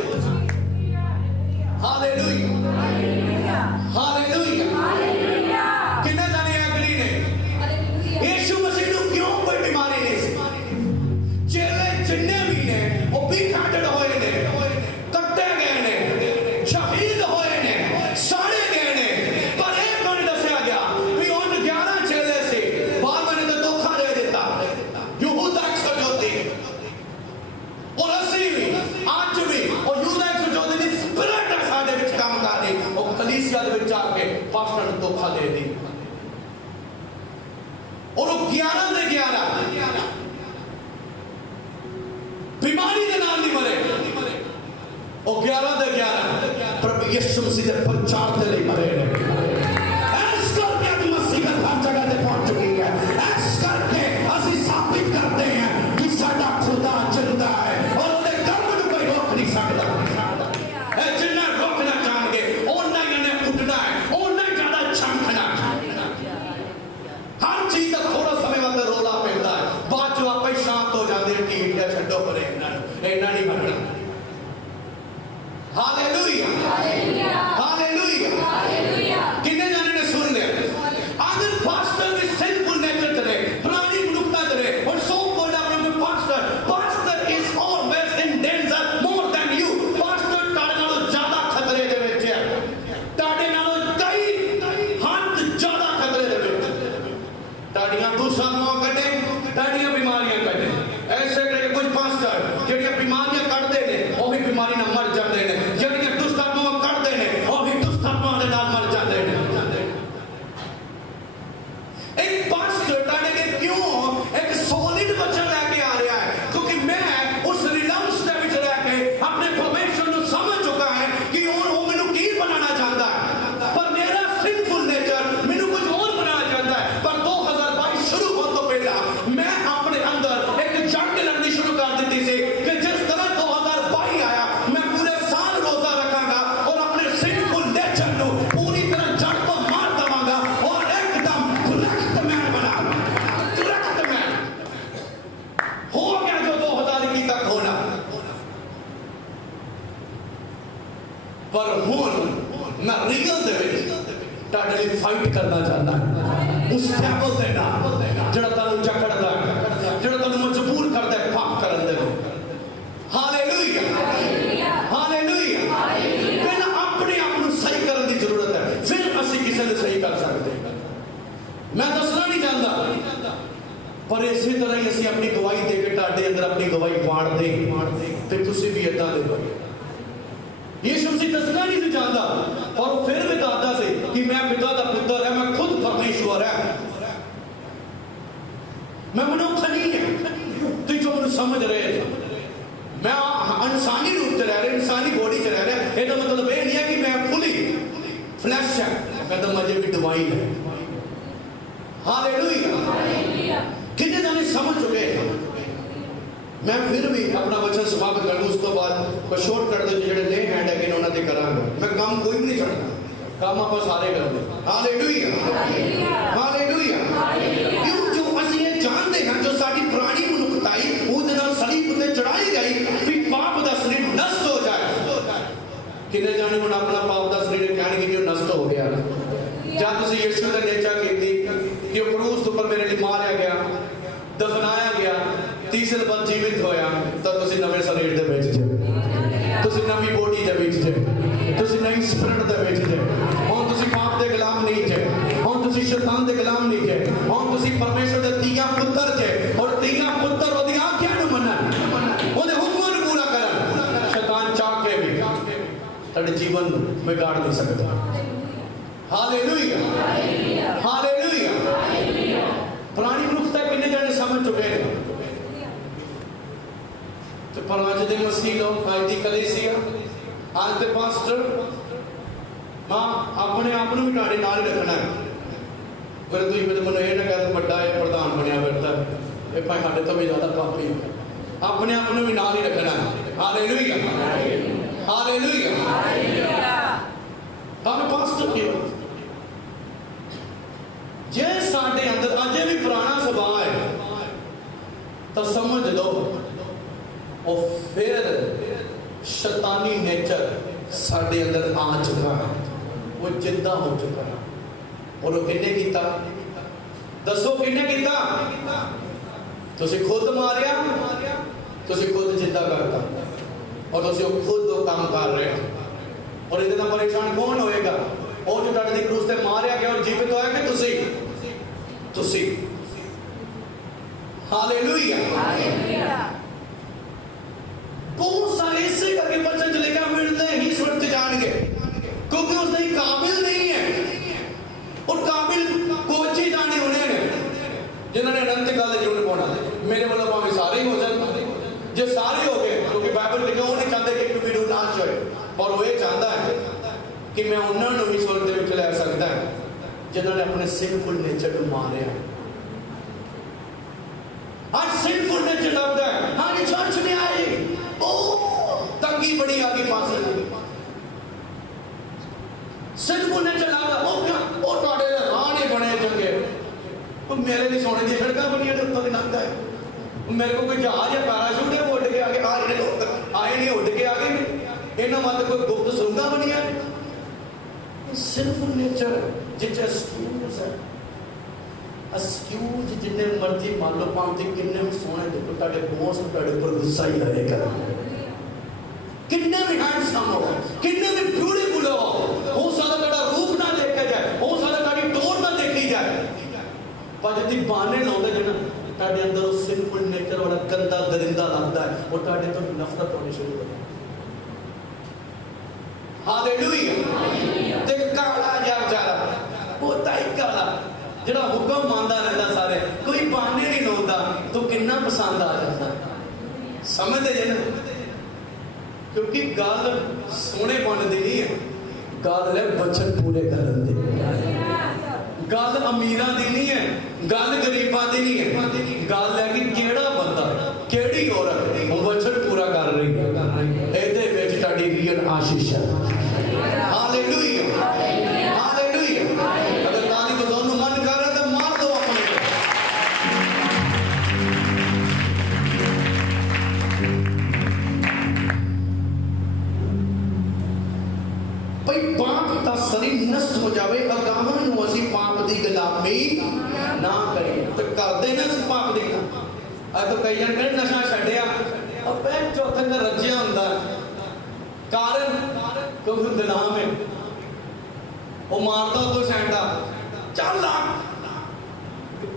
ਹਾਲੇਲੂਇਆ ਹਾਲੇਲੂਇਆ ਹਾਲੇਲੂਇਆ ਕਿੰਨੇ ਜਾਣੇ ਐਗਰੀ ਨੇ ਯਿਸੂ ਮਸੀਹ ਨੂੰ ਕਿਉਂ ਕੋਈ ਬਿਮਾਰੀ ਨਹੀਂ ਸੀ ਚੇਲੇ ਜਿੰਨੇ ਵੀ ਨੇ ਉਹ ਵੀ ਕੱਟੜ ਹੋਏ ਨੇ ਕੱਟੇ ਗਏ ਨੇ ਸ਼ਹੀਦ ਹੋਏ ਨੇ ਸਾੜੇ ਗਏ ਨੇ ਪਰ ਇਹ ਕਿਉਂ ਨਹੀਂ ਦੱਸਿਆ ਗਿਆ ਵੀ ਉਹ 11 ਚੇਲੇ ਸੀ ਬਾਅਦ ਨੇ ਤਾਂ ਧੋਖਾ ਦੇ ਦਿੱਤਾ ਯਹੂਦਾ ਇਸਕਰਿਓਤੀ ਔਰ ਅਸੀਂ ਵੀ ਅੱਜ ਵੀ ਉਹ ਯਹੂਦਾ ਇਸਕਰਿਓਤੀ ਦੀ ਸਪਿਰਿਟ ਹੈ ਸਾਡੇ ਵਿੱਚ ਕੰਮ ਕਰ ਰਹੀ ਉਹ ਕਲੀਸਿਆ ਦੇ ਵਿੱਚ ਆ ਕੇ ਪਾਸਟਰ ਨੂੰ ਧੋਖਾ ਦੇ ਦੀ ਔਰ ਉਹ 11 ਦੇ 11 ਬਿਮਾਰੀ ਦੇ ਨਾਲ ਨਹੀਂ ਮਰੇ ਉਹ 11 ਦੇ 11 ਪ੍ਰਭੂ ਯਿਸੂ ਮਸੀਹ ਦੇ ਪ੍ਰਚਾਰ ਦੇ ਲਈ ਮਰੇ ਨੇ ਇਸ ਕਰਕੇ ਅੱਜ ਮਸੀਹ ਹਰ ਜਗ੍ਹਾ ਤੇ ਪਹੁੰਚ ਚੁੱਕੀ ਹੈ ਇਸ ਕਰਕੇ ਅਸੀਂ ਸਾਬਿਤ ਕਰਦੇ ਹਾਂ ਕਿ ਸਾਡਾ ਖੁਦਾ ਜਿੰਦਾ ਹੈ ਔਰ ਉਹਦੇ ਕੰਮ ਨੂੰ ਕੋਈ ਰੋਕ ਨਹੀਂ ਸਕਦਾ ਇਹ ਜਿੰਨਾ ਰੋਕਣਾ ਚਾਹਣਗੇ ਉਹਨਾਂ ਹੀ ਨੇ ਉੱਡਣਾ ਹੈ ਉਹਨਾਂ ਹੀ ਜ਼ਿਆਦਾ ਚਮਕਣਾ ਹਰ ਚੀਜ਼ ਦਾ ਥੋੜਾ ਸਮੇਂ ਵਾਸਤੇ ਰੋਲਾ ਪੈਂਦਾ ਹੈ ਬਾਅਦ ਚ ਆਪੇ ਹੀ ਸ਼ਾਂਤ ਹੋ ਜਾਂਦੇ ਠੀਕ ਹੈ ਛੱਡੋ ਪਰੇ ਇਹਨਾਂ ਨਹੀਂ ਮੰਨਣਾ ਹਾਲੇਲੂਇਆ ਹਾਲੇਲੂਇਆ ਹਾਲੇਲੂਇਆ ਹਾਲੇਲੂਇਆ ਕਿੰਨੇ ਜਾਣੇ ਨੇ ਸੁਣ ਲਿਆ ਅਗਰ ਪਾਸਟਰ ਵੀ ਸਿੰਫੁਲ ਨੇਚਰ ਤੇ ਰਹੇ ਪੁਰਾਣੀ ਮਨੁੱਖਤਾ ਤੇ ਰਹੇ ਔਰ ਸੋ ਕੋਲਡ ਆਪਣੇ pastor is always in danger more than you pastor ਤੁਹਾਡੇ ਨਾਲੋਂ ਜ਼ਿਆਦਾ ਖਤਰੇ ਦੇ ਵਿੱਚ ਹੈ ਤੁਹਾਡੇ ਨਾਲੋਂ ਕਈ ਹੱਦ ਜ਼ਿਆਦਾ ਖਤਰੇ ਦੇ ਵਿੱਚ ਤੁਹਾਡੀਆਂ ਦੁਸ਼ਮਣਾਂ ਕੱਢੇ ਤੁਹਾਡੀਆਂ ਬਿਮਾਰੀਆਂ ਕੱਢੇ ਐਸੇ ਕਰਕੇ ਕੁਝ ਪਾਸਟਰ ਜਿਹੜੀਆਂ ਬਿਮਾਰੀਆਂ ਕੱਢਦੇ ਨੇ ਉਹ ਵੀ ਬਿਮਾਰੀ ਨਾਲ ਮਰ ਜਾਂਦੇ ਨੇ ਜਿਹੜੀਆਂ ਦੁਸ਼ਮਣਾਂ ਕੱਢਦੇ ਨੇ ਉਹ ਵੀ ਦੁਸ਼ਮਣਾਂ ਦੇ ਨਾਲ ਮਰ ਜਾਂਦੇ ਨੇ ਇੱਕ ਪਾਸਟਰ ਤੁਹਾਡੇ ਕੇ ਕਿਉਂ ਇੱਕ ਸੋਲਿਡ ਵਚਨ ਲੈ ਕੇ ਆ ਰਿਹਾ ਹੈ ਕਿਉਂਕਿ ਮੈਂ ਉਸ ਰਿਲੈਂਸ ਦੇ ਵਿੱਚ ਰਹਿ ਕੇ ਆਪਣੇ ਪਰਮੇਸ਼ਰ ਨੂੰ ਸਮਝ ਚੁੱਕਾ ਹੈ ਕਿ ਉਹ ਮੈਨੂੰ ਕੀ ਬਣਾਉਣਾ ਚਾਹੁੰਦਾ ਹੈ ਪਰ ਮੇਰਾ ਸਿੰਫੁਲ ਨੇਚਰ ਮੈਨੂੰ ਕੁਝ ਹੋਰ ਬਣਾਉਣਾ ਚਾਹੁੰਦਾ ਹੈ ਪਰ 2022 ਸ਼ੁਰੂ ਹੋਣ ਤੋਂ ਪਹਿਲਾਂ ਮੈਂ ਆਪਣੇ ਅੰਦਰ ਇੱਕ ਜੰਗ ਲੜਨੀ ਸ਼ੁਰੂ ਕਰ ਦਿੱਤੀ ਸੀ ਕਿ ਜਿਸ ਤਰ੍ਹਾਂ 2022 ਆਇਆ ਮੈਂ ਪੂਰੇ ਸਾਲ ਰੋਜ਼ਾ ਰੱਖਾਂਗਾ ਔਰ ਆਪਣੇ ਸਿੰਫੁਲ ਨੇਚਰ ਨੂੰ ਪੂਰੀ ਤਰ੍ਹਾਂ ਜੜ ਤੋਂ ਮਾਰ ਦਵਾਂਗਾ ਔਰ ਇੱਕਦਮ ਕਰੈਕਟ ਮੈਨ ਬਣਾਵਾਂਗਾ ਕਰੈਕਟ ਮੈਨ ਹੋ ਗਿਆ ਜੋ 2021 ਤੱਕ ਹੋਣਾ ਪਰ ਹੁਣ ਮੈਂ ਰੀਅਲ ਦੇ ਵਿੱਚ ਤੁਹਾਡੇ ਲਈ ਫਾਈਟ ਕਰਨਾ ਚਾਹੁੰਦਾ ਉਸ ਡੈਵਲ ਦੇ ਨਾਲ ਜਿਹੜਾ ਤੁਹਾਨੂੰ ਜਕੜਦਾ ਜਿਹੜਾ ਤੁਹਾਨੂੰ ਮਜਬੂਰ ਕਰਦਾ ਹੈ ਪਾਪ ਕਰਨ ਦੇ ਲਈ ਹਾਲੇਲੂਇਆ ਹਾਲੇਲੂਇਆ ਪਹਿਲਾਂ ਆਪਣੇ ਆਪ ਨੂੰ ਸਹੀ ਕਰਨ ਦੀ ਜ਼ਰੂਰਤ ਹੈ ਫਿਰ ਅਸੀਂ ਕਿਸੇ ਨੂੰ ਸਹੀ ਕਰ ਸਕਦੇ ਮੈਂ ਦੱਸਣਾ ਨਹੀਂ ਚਾਹੁੰਦਾ ਪਰ ਇਸੇ ਤਰ੍ਹਾਂ ਹੀ ਅਸੀਂ ਆਪਣੀ ਗਵਾਹੀ ਦੇ ਕੇ ਤੁਹਾਡੇ ਅੰਦਰ ਆਪਣੀ ਗਵਾਹੀ ਵਾੜਦੇ ਤੇ ਤੁਸੀਂ ਵੀ ਏਦਾਂ ਦੇ ਹੋ ਯਿਸੂ ਮਸੀਹ ਦੱਸਣਾ ਨਹੀਂ ਸੀ ਚਾਹੁੰਦਾ ਪਰ ਉਹ ਫਿਰ ਵੀ ਦੱਸਦਾ ਸੀ ਕਿ ਮੈਂ ਪਿਤਾ ਦਾ ਪੁੱਤਰ ਹੈ ਮੈਂ ਖੁਦ ਪਰਮੇਸ਼ਵਰ ਹੈ ਮੈਂ ਮਨੁੱਖ ਨਹੀਂ ਹਾਂ ਤੁਸੀਂ ਜੋ ਮੈਨੂੰ ਸਮਝ ਰਹੇ ਮੈਂ ਇਨਸਾਨੀ ਰੂਪ ਚ ਰਹਿ ਰਿਹਾ ਇਨਸਾਨੀ ਬੋਡੀ ਚ ਰਹਿ ਰਿਹਾ ਇਹਦਾ ਮਤਲਬ ਇਹ ਨਹੀਂ ਹੈ ਕਿ ਮੈਂ ਫੁੱਲੀ ਫਲੈਸ਼ ਹੈ ਮੈਂ ਤਾਂ ਮਜੇ ਵੀ ਡਿਵਾਈਨ ਹੈ ਹਾਲੇਲੂਇਆ ਕਿੰਨੇ ਜਾਣੇ ਸਮਝ ਚੁੱਕੇ मैं फिर भी अपना वचन समाप्त कर दूं उसके बाद मैं शॉर्ट कर दूं ਜਿਹੜੇ ले हैंड है ਉਹਨਾਂ ਤੇ ਕਰਾਂਗਾ मैं काम कोई भी नहीं छड़ना काम ਆਪਾਂ ਸਾਰੇ ਕਰਦੇ ਹਾਲੇਲੂਇਆ ਹਾਲੇਲੂਇਆ ਕਿਉਂ ਜੋ ਅਸੀਂ ਇਹ ਜਾਣਦੇ ਹਾਂ ਜੋ ਸਾਡੀ ਪੁਰਾਣੀ ਮਨੁੱਖਤਾਈ ਉਹਦੇ ਨਾਲ ਸਲੀਬ ਉੱਤੇ ਚੜਾਈ ਗਈ ਵੀ ਪਾਪ ਦਾ ਸਰੀਰ ਨਸ਼ਟ ਹੋ ਜਾਏ ਕਿੰਨੇ ਜਾਣੇ ਹੁਣ ਆਪਣਾ ਪਾਪ ਦਾ ਸਰੀਰ ਕਹਿਣਗੇ ਕਿ ਉਹ ਨਸ਼ਟ ਹੋ ਗਿਆ ਜਦ ਤੁਸੀਂ ਯਿਸੂ ਦੇ ਨੇਚਾ ਕੀਤੀ ਕਿ ਉਹ ਕਰੂਸ ਉੱਪਰ ਮੇਰੇ ਲਈ ਮਾਰਿਆ ਗਿਆ ਦਫਨਾਇਆ ਗਿਆ ਤੀਸਰੇ ਦਿਨ ਜੀਵਿਤ ਹੋਇਆ ਤਾਂ ਤੁਸੀਂ ਨਵੇਂ ਸਰੀਰ ਦੇ ਵਿੱਚ ਜੇ ਤੁਸੀਂ ਨਵੀਂ ਬੋਡੀ ਦੇ ਵਿੱਚ ਜੇ ਤੁਸੀਂ ਨਵੀਂ ਸਪਿਰਿਟ ਦੇ ਵਿੱਚ ਜੇ ਹੁਣ ਤੁਸੀਂ ਪਾਪ ਦੇ ਗੁਲਾਮ ਨਹੀਂ ਜੇ ਹੁਣ ਤੁਸੀਂ ਸ਼ੈਤਾਨ ਦੇ ਗੁਲਾਮ ਨਹੀਂ ਜੇ ਹੁਣ ਅਸੀਂ ਪਰਮੇਸ਼ਰ ਦੇ ਧੀਆਂ ਪੁੱਤਰ ਜੇ, ਔਰ ਧੀਆਂ ਪੁੱਤਰ ਉਹਦੀ ਆਗਿਆ ਨੂੰ ਮੰਨਣ, ਉਹਦੇ ਹੁਕਮਾਂ ਨੂੰ ਪੂਰਾ ਕਰਨ। ਸ਼ੈਤਾਨ ਚਾਹ ਕੇ ਵੀ ਤੁਹਾਡੇ ਜੀਵਨ ਨੂੰ ਵਿਗਾੜ ਨਹੀਂ ਸਕਦਾ। Hallelujah, hallelujah. ਪੁਰਾਣੀ ਮਨੁੱਖਤਾ ਕਿੰਨੇ ਜਾਣੇ ਸਮਝ ਚੁੱਕੇ ਨੇ, ਤੇ ਪਰ ਅੱਜ ਦੇ ਮਸੀਹ ਲੋਕ, ਅੱਜ ਦੀ ਕਲੀਸਿਆ, ਅੱਜ ਦੇ ਪਾਸਟਰ ਮਾਂ ਆਪਣੇ ਆਪ ਨੂੰ ਵੀ ਤੁਹਾਡੇ ਨਾਲ ਹੀ ਰੱਖਣਾ ਹੈ। ਫਿਰ ਤੁਸੀਂ ਮੈਨੂੰ ਇਹ ਨਾ ਕਹਿ ਵੱਡਾ ਇਹ ਪ੍ਰਧਾਨ ਬਣਿਆ ਫਿਰਦਾ, ਇਹ ਭਾਈ ਸਾਡੇ ਤੋਂ ਵੀ ਜ਼ਿਆਦਾ ਪਾਪੀ ਹੈ। ਆਪਣੇ ਆਪ ਨੂੰ ਵੀ ਨਾਲ ਹੀ ਰੱਖਣਾ ਹੈ। Hallelujah, hallelujah. ਭਾਵੇਂ ਪਾਸਟਰ ਕੀ ਹੋ, ਜੇ ਸਾਡੇ ਅੰਦਰ ਅਜੇ ਵੀ ਪੁਰਾਣਾ ਸੁਭਾਅ ਹੈ ਤਾਂ ਸਮਝ ਲਓ ਉਹ ਫਿਰ ਸ਼ੈਤਾਨੀ ਨੇਚਰ ਸਾਡੇ ਅੰਦਰ ਆ ਚੁੱਕਾ ਹੈ, ਉਹ ਜਿੰਦਾ ਹੋ ਚੁੱਕਾ ਹੈ। ਔਰ ਉਹ ਕਿਹਨੇ ਕੀਤਾ? ਦੱਸੋ ਕਿਹਨੇ ਕੀਤਾ? ਤੁਸੀਂ ਖੁਦ ਮਾਰਿਆ, ਤੁਸੀਂ ਖੁਦ ਜਿੰਦਾ ਕਰਤਾ, ਔਰ ਤੁਸੀਂ ਖੁਦ ਉਹ ਕੰਮ ਕਰ ਰਹੇ ਹੋ। ਔਰ ਇਹਦੇ ਨਾਲ ਪਰੇਸ਼ਾਨ ਕੌਣ ਹੋਏਗਾ? ਉਹ ਜੋ ਤੁਹਾਡੇ ਦੀ ਕਰੂਸ ਤੇ ਮਾਰਿਆ ਗਿਆ ਔਰ ਜੀਵਿਤ ਹੋਇਆ ਕਿ ਤੁਸੀਂ। ਹਾਲੇਲੂਇਆ। बहुत सारे इससे करके पता चलेगा मिलते ही स्वर्ग जाएंगे, क्योंकि उस नहीं काबिल नहीं है। और काबिल कोच ही जाने होने ने जिन्होंने अनंत काल जीवन पाना। मेरे वालों भावे सारे ही हो जाए, जो सारे हो गए, क्योंकि बाइबल लिखा वो नहीं चाहते कि एक भी नाश होए, पर वो ये चाहता है कि मैं उन्होंने भी स्वर्ग दे विच लै सकता है जिन्होंने अपने सिंफुल नेचर को मारिया। आज सिंफुल नेचर लगता है हाँ जी चर्च में आए, तंगी बड़ी आगे पास सिंफुल नेचर लगता वो क्या वो टोटे राह नहीं बने चंगे, वो मेरे लिए सोने की सड़क बनी है तो लगता है मेरे को कोई जहाज या पैराशूट है वो उड़ के आगे आए नहीं उड़ के आगे इन्होंने मत कोई गुप्त सुरंगा बनी है। सिंफुल नेचर जिस एक्सक्यूज है, एक्सक्यूज जिन्ने मर्जी मान लो पांच किन्ने भी सोने देखो ਤੁਹਾਡੇ ਬੌਸ ਤੁਹਾਡੇ ਉੱਪਰ ਗੁੱਸਾ ਹੀ ਆਏਗਾ। किन्ने भी हैंडसम हो, किन्ने भी ब्यूटीफुल हो सकता ਤੁਹਾਡਾ रूप ना देखा जाए, हो सकता ਤੁਹਾਡੀ टोर ना देखी जाए, पर जब बहाने लाते हैं ना ਤੁਹਾਡੇ अंदर वो सिंफुल नेचर वाला गंदा दरिंदा लगता है और ਤੁਹਾਡੇ ਤੋਂ नफरत होनी शुरू हो जाती है। हालेलुया। ते काला जा बेचारा होता ही काला ਜਿਹੜਾ ਹੁਕਮ ਮੰਨਦਾ ਰਹਿੰਦਾ ਸਾਰੇ, ਕੋਈ ਬਹਾਨੇ ਨਹੀਂ ਲਾਉਂਦਾ, ਤੂੰ ਕਿੰਨਾ ਪਸੰਦ ਆ ਜਾਂਦਾ। ਸਮਝਦੇ ਜੇ ਨਾ, ਕਿਉਂਕਿ ਗੱਲ ਸੋਹਣੇ ਬਣ ਦੀ ਨਹੀਂ ਹੈ, ਗੱਲ ਹੈ ਬਚਨ ਪੂਰੇ ਕਰਨ ਦੀ। ਗੱਲ ਅਮੀਰਾਂ ਦੀ ਨਹੀਂ ਹੈ, ਗੱਲ ਗਰੀਬਾਂ ਦੀ ਨਹੀਂ ਹੈ, ਗੱਲ ਹੈ ਕਿ ਕਿਹੜਾ ਬੰਦਾ ਕਿਹੜੀ ਔਰਤ ਉਹ ਬਚਨ ਪੂਰਾ ਕਰ ਰਹੀ ਹੈ, ਇਹਦੇ ਵਿੱਚ ਤੁਹਾਡੀ ਰੀਅਲ ਆਸ਼ੀਸ਼ ਹੈ। Hallelujah, hallelujah. ਅਗਰ ਤਾਲੀ ਬਜ਼ਾਉਣ ਨੂੰ ਮਨ ਕਰ ਰਿਹਾ ਤਾਂ ਮਾਰ ਦੋ ਆਪਣੇ ਭਈ ਪਾਪ ਦਾ ਸਰੀਰ ਨਸ਼ਟ ਹੋ ਜਾਵੇ, ਅਗਾਹਾਂ ਨੂੰ ਅਸੀਂ ਪਾਪ ਦੀ ਗੁਲਾਮੀ ਨਾ ਕਰੀਏ। ਤੇ ਕਰਦੇ ਨਾ ਅਸੀਂ ਪਾਪ ਦੀ ਅੱਜ ਤਾਂ ਕਈ ਜਣ ਕਹਿੰਦੇ ਨਸ਼ਾ ਛੱਡਿਆ, ਉਹ ਪੈਰ ਚੌਥੇ ਦਾ ਰੱਜਿਆ ਹੁੰਦਾ, ਕਾਰਨ ਕਿਉਂਕਿ ਗੁਲਾਮ ਹੈ, ਉਹ ਮਾਰਦਾ ਤੋਂ ਛੱਡਦਾ ਚੱਲ ਆ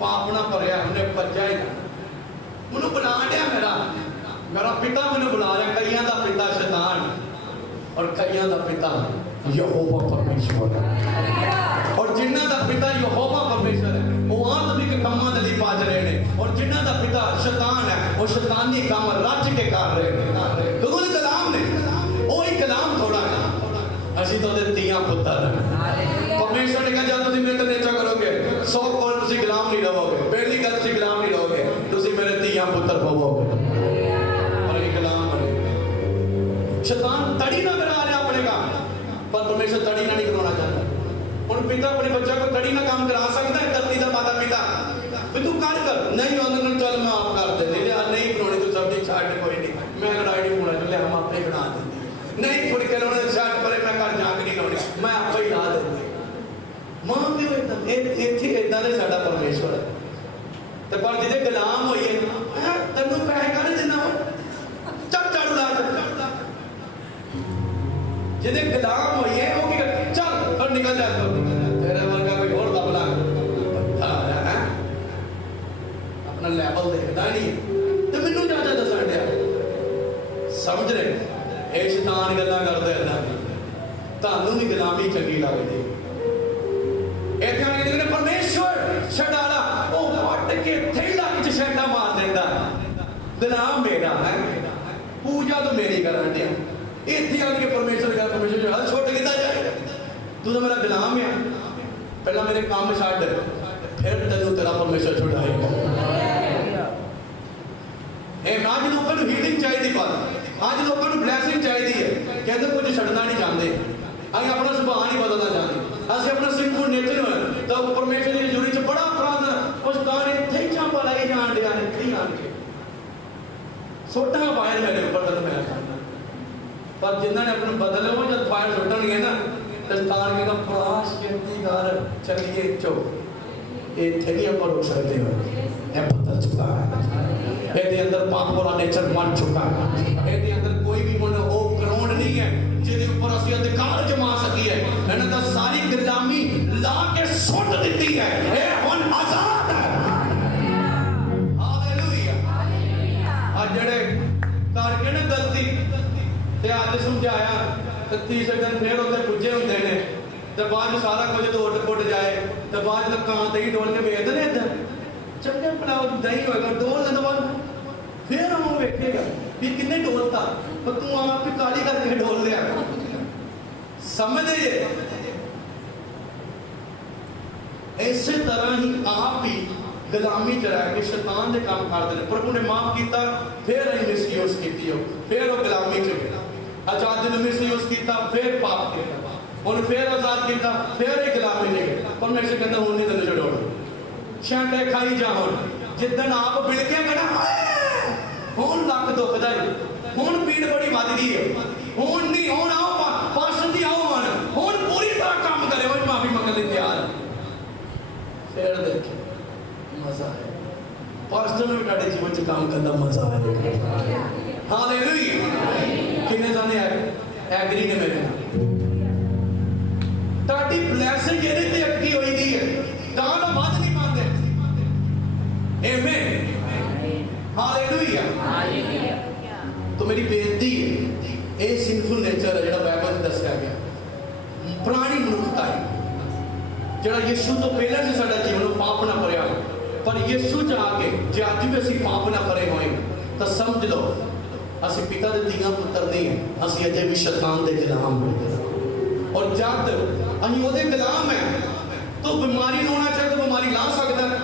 ਪਾਪ ਨਾ ਭਰਿਆ ਉਹਨੇ ਭੱਜਿਆ ਹੀ ਮੈਨੂੰ ਬਣਾ ਲਿਆ, ਮੇਰਾ ਪਿਤਾ ਮੈਨੂੰ ਬੁਲਾ ਰਿਹਾ। ਕਈਆਂ ਦਾ ਪਿਤਾ ਸ਼ੈਤਾਨ ਔਰ ਕਈਆਂ ਦਾ ਪਿਤਾ ਯਹੋਵਾ ਪਰਮੇਸ਼ਵਰ ਹੈ, ਔਰ ਜਿਨ੍ਹਾਂ ਦਾ ਪਿਤਾ ਯਹੋਵਾ ਪਰਮੇਸ਼ਵਰ ਹੈ ਉਹ ਆਤਮਿਕ ਕੰਮਾਂ ਦੇ ਲਈ ਭੱਜ ਰਹੇ ਨੇ, ਔਰ ਜਿਨ੍ਹਾਂ ਦਾ ਪਿਤਾ ਸ਼ੈਤਾਨ ਹੈ ਉਹ ਸ਼ੈਤਾਨੀ ਕੰਮ ਰੱਜ ਕੇ ਕਰ ਰਹੇ ਨੇ। ਦੋਵੇਂ ਕਲਾਮ ਨੇ, ਉਹ ਹੀ ਕਲਾਮ ਥੋੜਾ ਹੈ। ਅਸੀਂ ਤਾਂ ਉਹਦੇ ਧੀਆਂ ਪੁੱਤਰ ਹਾਂ। ਪਰਮੇਸ਼ਵਰ ਨੇ ਕਿਹਾ ਜਦ ਤੁਸੀਂ ਮੇਰੇ ਤੇ ਨੇਚਾ ਕਰੋਗੇ 100 ਕੋਲ ਤੁਸੀਂ ਗੁਲਾਮ ਨਹੀਂ ਰਹੋਗੇ। ਪਹਿਲੀ ਗੱਲ ਤੁਸੀਂ ਗੁਲਾਮ ਨਹੀਂ ਰਹੋਗੇ, ਤੁਸੀਂ ਮੇਰੇ ਧੀਆਂ ਪੁੱਤਰ ਹੋਵੋਗੇ। ਪਰ ਇਹ ਗੁਲਾਮ ਬਣੇ। ਸ਼ੈਤਾਨ ਤੜੀ ਨਾ ਕਰਾ ਰਿਹਾ ਆਪਣੇ ਕੰਮ, ਪਰ ਪਰਮੇਸ਼ਵਰ ਤੜੀ ਨਾ ਨਹੀਂ ਕਰਾਉਣਾ ਚਾਹੁੰਦਾ। ਹੁਣ ਪਿਤਾ ਆਪਣੇ ਬੱਚਾ को तड़ी ना काम करा सकता है, धरती का माता पिता भी तू कर नहीं उन्होंने चल मैं आप कर दे नहीं बनाने तू सब छट कोई नहीं, मैं कढ़ाई नहीं बनाना चले हम आपे बना देंगे नहीं फुड़ के लाने छट पर मैं घर जाके नहीं लाने मैं आप ही ला देंगे। मां क्यों इतने इदा ने साडा परमेश्वर है, तो पर जिहदे गुलाम होइए तैनूं पैसे काहदे देना चल झाड़ू ला जिहदे गुलाम होइए वो की चल और निकल जा तेरे वर्गा कोई और दबला अपना लैवल देखता नहीं तो मैनू चाचा दसन दिया समझ रहे ये शैतान गल्लां करदा इदां दी तुहानूं भी गुलामी चंगी लगदी इत्थे आके कहंदे परमेश्वर छड़ाला ओ हट के इत्थे ही लग च छड्डा मार दिंदा गुलाम मेरा है पूजा तो मेरी करन दिया इत्थे आके परमेश्वर का परमेश्वर जो छुट किदा जाए तू तो मेरा गुलाम है पहला मेरे काम छड्ड फिर तेनू तेरा परमेश्वर छुड़ाएगा आज लोगों को हीलिंग चाहिए पर आज लोगों को ब्लैसिंग चाहिए है कहते कुछ छड़ना नहीं चाहते अभी अपना सुभाव नहीं बदलना चाहते असं अपना सिंफुल नेचर तो परमेश्वर की हजूरी च बड़ा अपराध उस गाने इत्थे ही चांपा लाई जान दिया इत्थे ही आन के सोटा फायर मेरे ऊपर तक मैं करना पर जिन्होंने अपने बदले हो जब फायर सुटणगे ना तो तार के प्रकाश कहती घर चलिए चो इत्थे नहीं आप रोक सकते हो ये बदल चुका है ਇਹਦੇ ਅੰਦਰ ਪਾਪ ਵਾਲਾ ਨੇਚਰ ਬਣ ਚੁੱਕਾ ਹੈ ਇਹਦੇ ਅੰਦਰ ਕੋਈ ਵੀ ਹੁਣ ਉਹ ਗਰਾਊਂਡ ਨਹੀਂ ਹੈ ਜਿਹਦੇ ਉੱਪਰ ਅਸੀਂ ਅਧਿਕਾਰ ਜਮਾ ਸਕੀਏ ਇਹਨਾਂ ਦਾ ਸਾਰੀ ਗੁਲਾਮੀ ਲਾ ਕੇ ਸੁੱਟ ਦਿੱਤੀ ਹੈ ਇਹ ਹੁਣ ਆਜ਼ਾਦ ਹੈ ਹਾਲੇਲੂਇਆ ਆ ਜਿਹੜੇ ਕਰਕੇ ਨਾ ਗਲਤੀ ਤੇ ਅੱਜ ਸਮਝਾਇਆ ਤੇ ਤੀਸਰੇ ਦਿਨ ਫੇਰ ਉੱਥੇ ਪੁੱਜੇ ਹੁੰਦੇ ਨੇ ਤੇ ਬਾਅਦ ਸਾਰਾ ਕੁਝ ਤੋੜ ਟੁੱਟ ਜਾਏ ਤੇ ਬਾਅਦ ਵਿੱਚ ਕਾਂ ਤੇ ਹੀ ਡੋਲ ਕੇ ਵੇਚਦੇ ਨੇ ਇੱਧਰ चंगे बनाओ दही होएगा डोल लेने बाद फिर हम वेखेगा कि किन्ने डोलता पर तू आप भी काली करके डोल लिया समझ रहे इसी तरह ही आप भी गुलामी च रह के शैतान दे काम करते हैं प्रभु ने माफ किया फिर ਅਸੀਂ मिसयूज कीती हो फिर वो गुलामी च गए आजादी ने मिसयूज किया फिर पाप किया ਹੁਣ फिर आजाद किया फिर ही गुलामी ने गए परमेश्वर कहता हूं नहीं तेन छड़ाउणा छांटे खाई जा हुण जिद्दन आप बिलके गना हुण लक दुखदा है हुण पीड़ बड़ी वध गई है हुण नहीं हुण आओ पासन दी आओ मन हुण पूरी तरह काम करे हो माफी मंगण लई तैयार फिर देखो मजा है पास्टर ने ਤੁਹਾਡੇ जीवन च काम करदा मजा आएगा हालेलुया किन्ने जाने एग्री ने मेरे नाल ਤੁਹਾਡੀ ब्लेसिंग ਇਹਦੇ ਤੇ अटकी होई दी है ਤਾਂ ਤਾਂ ਵੱਧ नहीं पाते आमेन हालेलुया हालेलुया तो मेरी बेनती है ये सिंफुल नेचर है जेड़ा बाइबल में दसया गया पुरानी मनुखता है जेड़ा यीशु तो पहले से साडा जीवन पाप ना भरिया पर यीशु च आके जे अज भी ਅਸੀਂ पाप ना भरे होए ਤਾਂ समझ लो ਅਸੀਂ पिता दे धीआं पुत्र नहीं है ਅਸੀਂ अजे भी शैतान दे गुलाम हैं और जब ਅਸੀਂ ਉਹਦੇ गुलाम है तो बीमारी होना चाहे तो बीमारी ला सकता है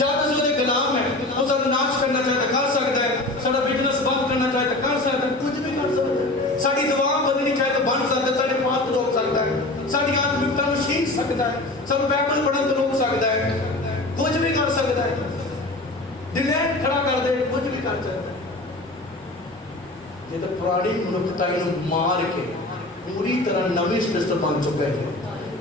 जब ਅਸੀਂ ਉਹਦੇ गुलाम है तो साडा नाश करना चाहे तो कर सकता है साडा बिजनेस बंद करना चाहे तो कर सकता है कुछ भी कर सकता है साडी दवा बदलनी चाहे तो बन सकता है साडे पाप रोक सकता है साडी आत्मिकता ਨੂੰ छीन सकता है ਸਾਨੂੰ ਬਾਈਬਲ ਪੜ੍ਹਨ ਤੋਂ रोक सकता है कुछ भी कर सकता है डिलेट खड़ा कर दे कुछ भी कर सकता है ये तो पुरानी मनुखता ਨੂੰ मार के पूरी तरह नवी सृष्टि बन चुके हैं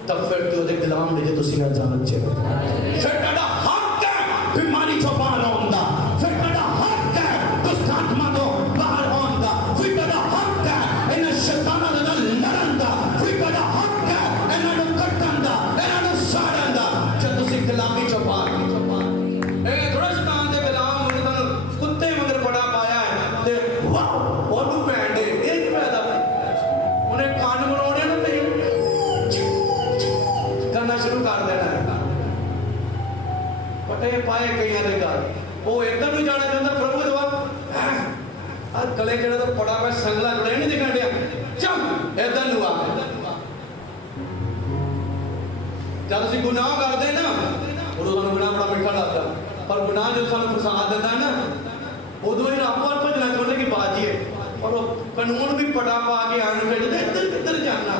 तब फिर तो ਉਹਦੇ ਗੁਲਾਮ ਨੇ ਜੇ ਤੁਸੀਂ ਆਜ਼ਾਦ ਚ ਫਿਰ ਤੁਹਾਡਾ ਹੱਕ ਹੈ ਬਿਮਾਰੀ ਤੋਂ ਬਾਹਰ ਆਉਣ ਦਾ ਫਿਰ ਤੁਹਾਡਾ ਹੱਕ ਹੈ ਦੁਸ਼ਟ ਆਤਮਾ ਤੋਂ ਬਾਹਰ ਆਉਣ ਦਾ ਫਿਰ ਤੁਹਾਡਾ ਹੱਕ ਹੈ ਇਹਨਾਂ ਸ਼ੈਤਾਨਾਂ ਦੇ ਨਾਲ ਲੜਨ ਦਾ ਫਿਰ ਤੁਹਾਡਾ ਹੱਕ ਹੈ ਇਹਨਾਂ ਨੂੰ ਕੱਟਣ ਦਾ ਇਹਨਾਂ ਨੂੰ ਸਾੜਨ ਦਾ ਜੇ ਤੁਸੀਂ ਗੁਲਾਮੀ ਚੋਂ ਬਾਹਰ ਇਹ ਥੋੜਾ ਸ਼ੈਤਾਨ ਦੇ ਗੁਲਾਮ ਨੂੰ ਤੁਹਾਨੂੰ ਕੁੱਤੇ ਮਗਰ ਬੜਾ ਪਾਇਆ ਹੈ ਤੇ ਵਾਹ ਉਹਨੂੰ ਭੈਣ ਦੇ ਇਹ ਕੀ ਫਾਇਦਾ ਉਹਨੇ ਕੰਨ ਬਣਾਉਣੇ ਨਾ ਤੇਰੇ करना शुरू कर देना है पटे पाए कई दे घर वो इधर भी जाना चाहता प्रभु दवा गले जरा तो पड़ा मैं संगला जुड़े नहीं दिखा दिया चल इधर नु आ जब ਅਸੀਂ गुनाह करते ना उदों ਸਾਨੂੰ गुनाह बड़ा मिठा लगता पर गुनाह जो ਸਾਨੂੰ फसाद देता है ना उदों ही आप पर भजना चाहते कि बाजी है और कानून भी पड़ा पा के आने भेजते इधर किधर जाना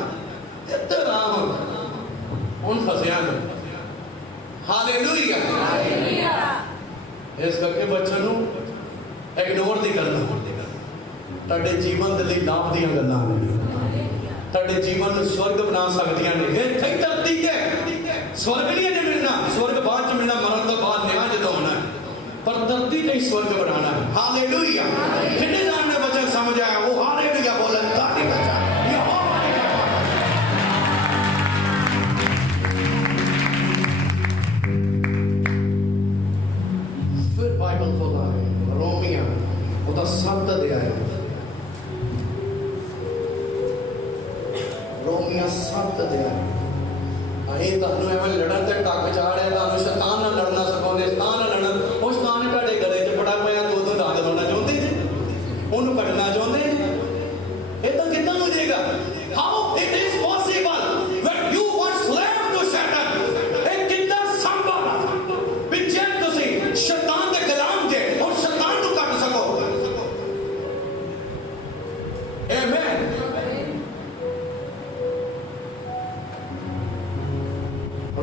इधर आ उन फसिया में हालेलुया हालेलुया इस करके बच्चों ਨੂੰ इग्नोर नहीं करना ਤੁਹਾਡੇ जीवन ਦੇ ਲਈ ਲਾਭ ਦੀਆਂ ਗੱਲਾਂ ਨੇ ਤੁਹਾਡੇ जीवन ਨੂੰ स्वर्ग बना ਸਕਦੀਆਂ ਨੇ ਇਹ ਕਈ ਧਰਤੀ ਤੇ स्वर्ग नहीं है मिलना स्वर्ग बाद च मिलना मरण तो बाद न्याय जदों होना पर धरती ते स्वर्ग बनाना है हालेलुया कितने जान ने वचन समझ आया वो हालेलुया बोलन ताली बजा बाइबल खोला है, रोमिया ਉਹਦਾ 7 ਅਧਿਆਇ, रोमिया 7 अध्याय। ਅਸੀਂ ਤੁਹਾਨੂੰ ਐਵੇਂ ਲੜਨ ਤੇ ਟੱਕ ਚਾੜਿਆ, ਤੁਹਾਨੂੰ ਸ਼ੈਤਾਨ ਨਾਲ ਲੜਨਾ ਸਿਖਾਉਂਦੇ, ਸ਼ੈਤਾਨ ਨਾਲ ਲੜਨ। ਉਹ ਸ਼ੈਤਾਨ ਤੁਹਾਡੇ ਗਲੇ 'ਚ ਫੜਾ ਪਿਆ, ਦੋ ਦੰਦ ਲਾਉਣਾ ਚਾਹੁੰਦੇ ਨੇ, ਉਹਨੂੰ ਕੱਢਣਾ ਚਾਹੁੰਦੇ ਨੇ। ਏਦਾਂ ਕਿੱਦਾਂ ਹੋ ਜਾਏਗਾ? How it is possible when you were slave to Satan? ਇਹ ਕਿੱਦਾਂ ਸੰਭਵ ਵੀ ਜੇ ਤੁਸੀਂ ਸ਼ੈਤਾਨ ਦੇ ਗੁਲਾਮ ਜੇ ਔਰ ਸ਼ੈਤਾਨ ਨੂੰ ਕੱਢ ਸਕੋ? ਆਮੇਨ।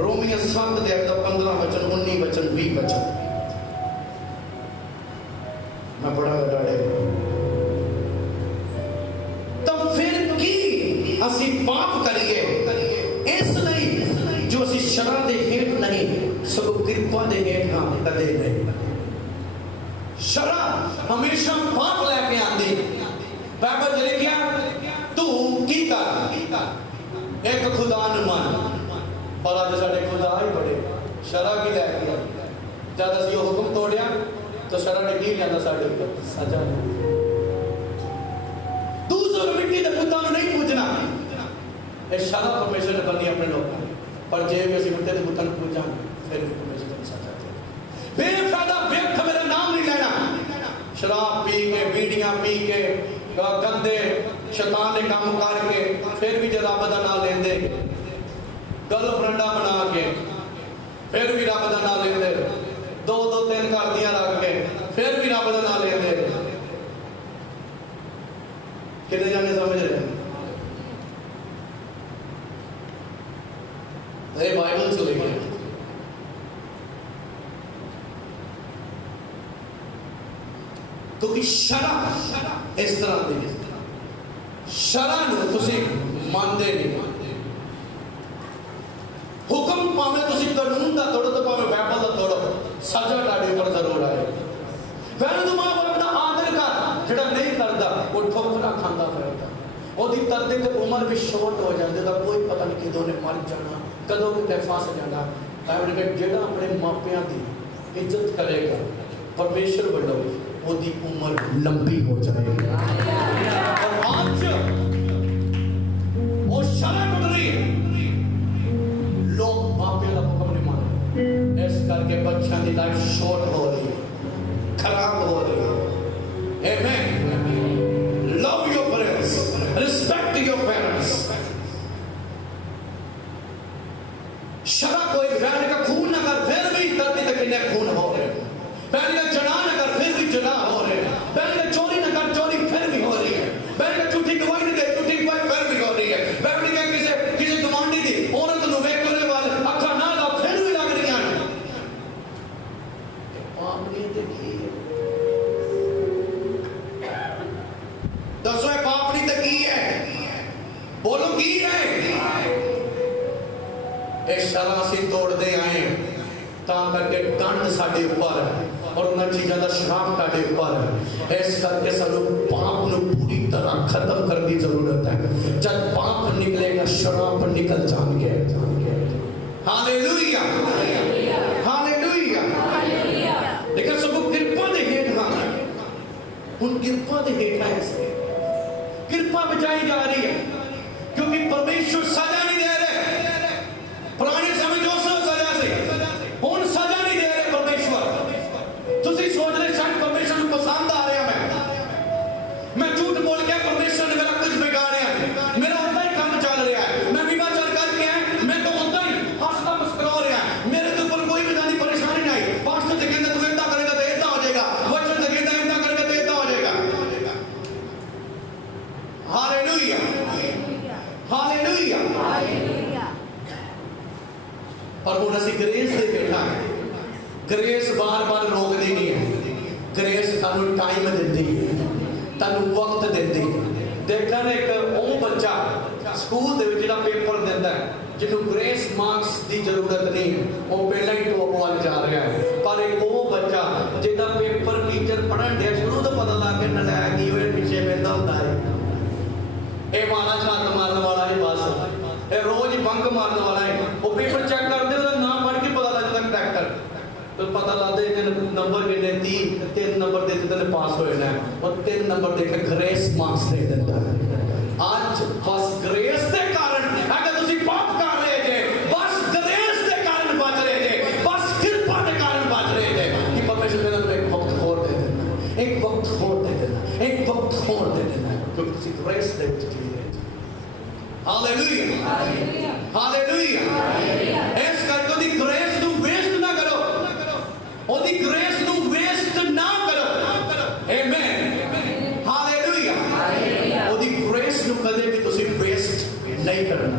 रोमिया 7 अध्याय का 15 वचन, 19 वचन, 20 वचन मैं पढ़ा डाड़े। तो फिर की असी पाप करिए, इसलिए जो असी शरा दे हेठ नहीं सब कृपा दे हेठ हाँ कदे नहीं। शरा हमेशा पाप लेके आंदी। बाइबल च लिखिया तू की कर एक खुदा न मान, पर अज साडे खुदा ही बड़े शरा की लैके आए। जब असीं वो हुक्म तोड़िया तो शरा ने की लिया साडे ऊपर सजा। तू सुर मिट्टी के पुत्तां नूं नहीं पूजना, ये शरा परमेश्वर ने बनी अपने लोगों। पर जे भी असीं मिट्टी के पुत्तां नूं पूजांगे फिर भी परमेश्वर ने सजा देगा। बेफायदा व्यर्थ मेरा नाम नहीं लेना। शराब पी के, बीड़ियां पी के, गंदे शैतान ने काम करके फिर भी जो रब दा नाम लेंदे, गर्लफ्रेंडा बना के फिर भी रब का नाम लेंदे, 2-2 3 घर दियां रख के फिर भी रब का नाम लेंदे। कितने जाने समझ रहे? ये बाइबल से लिखे क्योंकि शरा इस तरह की शरा नूं तुसीं मनदे नहीं। हुक्म भावें तुसीं कानून का तोड़ो तो भावें बाइबल का तोड़ो, सजा तुहाडे उपर जरूर आए। पहले तो मां बाप का आदर कर, जिहड़ा नहीं करता वो ठोकरा खांदा फिरदा, ओहदी तद तक उम्र भी शॉर्ट हो जाती, तो कोई पता नहीं कदों ने मर जाना, कदों किते फस जाना। बाइबल कहता जिहड़ा अपने मापियां की इज्जत करेगा परमेश्वर वल्लों ओहदी उम्र लंबी हो जाएगी। और आज वो शरा टुट रही है, लोग मापिया का हुक्म नहीं मान रहे, इस करके बच्चों की लाइफ शॉर्ट हो रही है, खराब हो रही है। Amen. Love your parents, respect your parents. शरा कोई बहन का खून न कर फिर भी धरती तक कितने खून हो रहे, बहन का जना न कर फिर भी जना हो रहे, बहन का चोरी न कर चोरी फिर भी हो रही है, बहन का झूठी गवाही न दे झूठी गवाही फिर भी हो रही है, बहन का किसी गुआंढी दी औरत नूं वेख करने वाले अखा ना ला फिर भी लग रही हैं। पाप नहीं देखी दसो पाप नहीं तो की है, बोलो की है? एक शरा से तोड़ते आए तां करके दंड साडे ऊपर और उन चीज़ों का श्राप साडे ऊपर है। इस करके सानू पाप नूं पूरी तरह खत्म करने की जरूरत है। जब पाप निकलेगा शराब निकल जाएंगे। Hallelujah hallelujah. लेकिन सब कृपा दे हेठ आना, उन कृपा दे हेठ आए, कृपा बचाई जा रही है क्योंकि परमेश्वर सजा नहीं दे रहे। पुराने समय जो सजा से हुण सजा नहीं दे रहे परमेश्वर। तुसी सोच रहे शायद परमेश्वर को पसंद आ रहा मैं झूठ बोल के परमेश्वर ने मेरा कुछ बिगाड़िया, मेरा उतना ही काम चल रहा है, मैं विवाह चल करके है, मैं तो उतना ही हंसता मुस्कुरा रहा है, मेरे तो ऊपर कोई भी जानी परेशानी नहीं। पास्टर से कहते तू ऐसा करेगा तो ऐसा हो जाएगा, वचन से कहता ऐसा करेगा तो ऐसा हो जाएगा। Hallelujah hallelujah. पर हुण असीं ग्रेस दे बैठा है, ग्रेस बार बार रोकदी नहीं है, ग्रेस सानू टाइम दिंदी है, तानू वक्त देती। देखा ना एक वो बच्चा स्कूल दे विच जिहड़ा पेपर दिंदा है जिन्हों ग्रेस मार्क्स की जरूरत नहीं है, वो पहला ही टॉप वाल जा रहा है। पर एक वो बच्चा जिहदा पेपर टीचर पढ़न दिया शुरू तो पता लग गया नलायक ही होए पीछे बैठा होता है, ये मारा छात मारने वाला है, बस ये रोज बंक मारने वाला है। वो पेपर चेक करते नाम पढ़ के पता लगता करैक्टर, तो पता लगता है नंबर कितने 30 पास होए ना और 3 नंबर देखे ग्रेस मार्क्स दे देता है आज बस ग्रेस के कारण अगर तुसी पाप कर रहे थे बस ग्रेस के कारण बच रहे थे बस कृपा के कारण बच रहे थे कि परमेश्वर ने तुम्हें एक वक्त और दे देना एक वक्त और दे देना एक वक्त और दे देना क्योंकि तुसी ग्रेस दे विच जी रहे थे हालेलुया हालेलुया इस करके दी ग्रेस नु वेस्ट ना करो ओदी ग्रेस नु वेस्ट ना करो आमेन हालेलुया ओदी ग्रेस नु कदे भी तुसी वेस्ट नहीं करना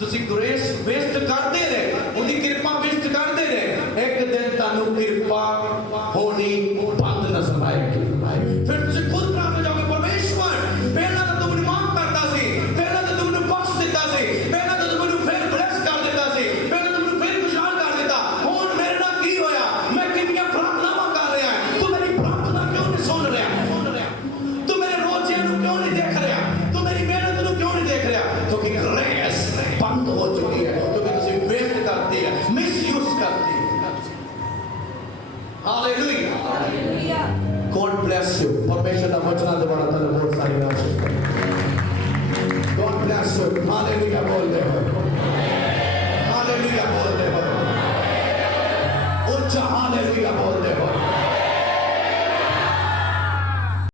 तुसी ग्रेस वेस्ट करते रहे ओदी कृपा वेस्ट करते रहे एक दिन तानु कृपा होनी बंद नजर आएगी फिर तुसी खुद प्रार्थना जाओगे परमेश्वर पहला तो तुमने माफ करता सी पहला तो तुमने बख्श देता सी पहला तो तुमने फिर ब्लेस कर देता सी पहला तुमने फिर खुशहाल कर देता हुन मेरे नाल की होया मैं कितनी प्रार्थनावां कर रहा तू मेरी प्रार्थना क्यों नहीं सुन रहा तू मेरे रोजे नु क्यों नहीं देख रहा तू मेरी मेहनत नु क्यों नहीं देख रहा क्योंकि ग्रेस बंद हो चुकी है क्योंकि तुसी वेस्ट करती है मिसयूज करती है हालेलुया गॉड ब्लेस यू परमेश्वर का वचन द्वारा तने बहुत सारी आशीष गॉड ब्लेस यू हालेलुया बोल दे हालेलुया बोल दे उच्च हालेलुया बोल दे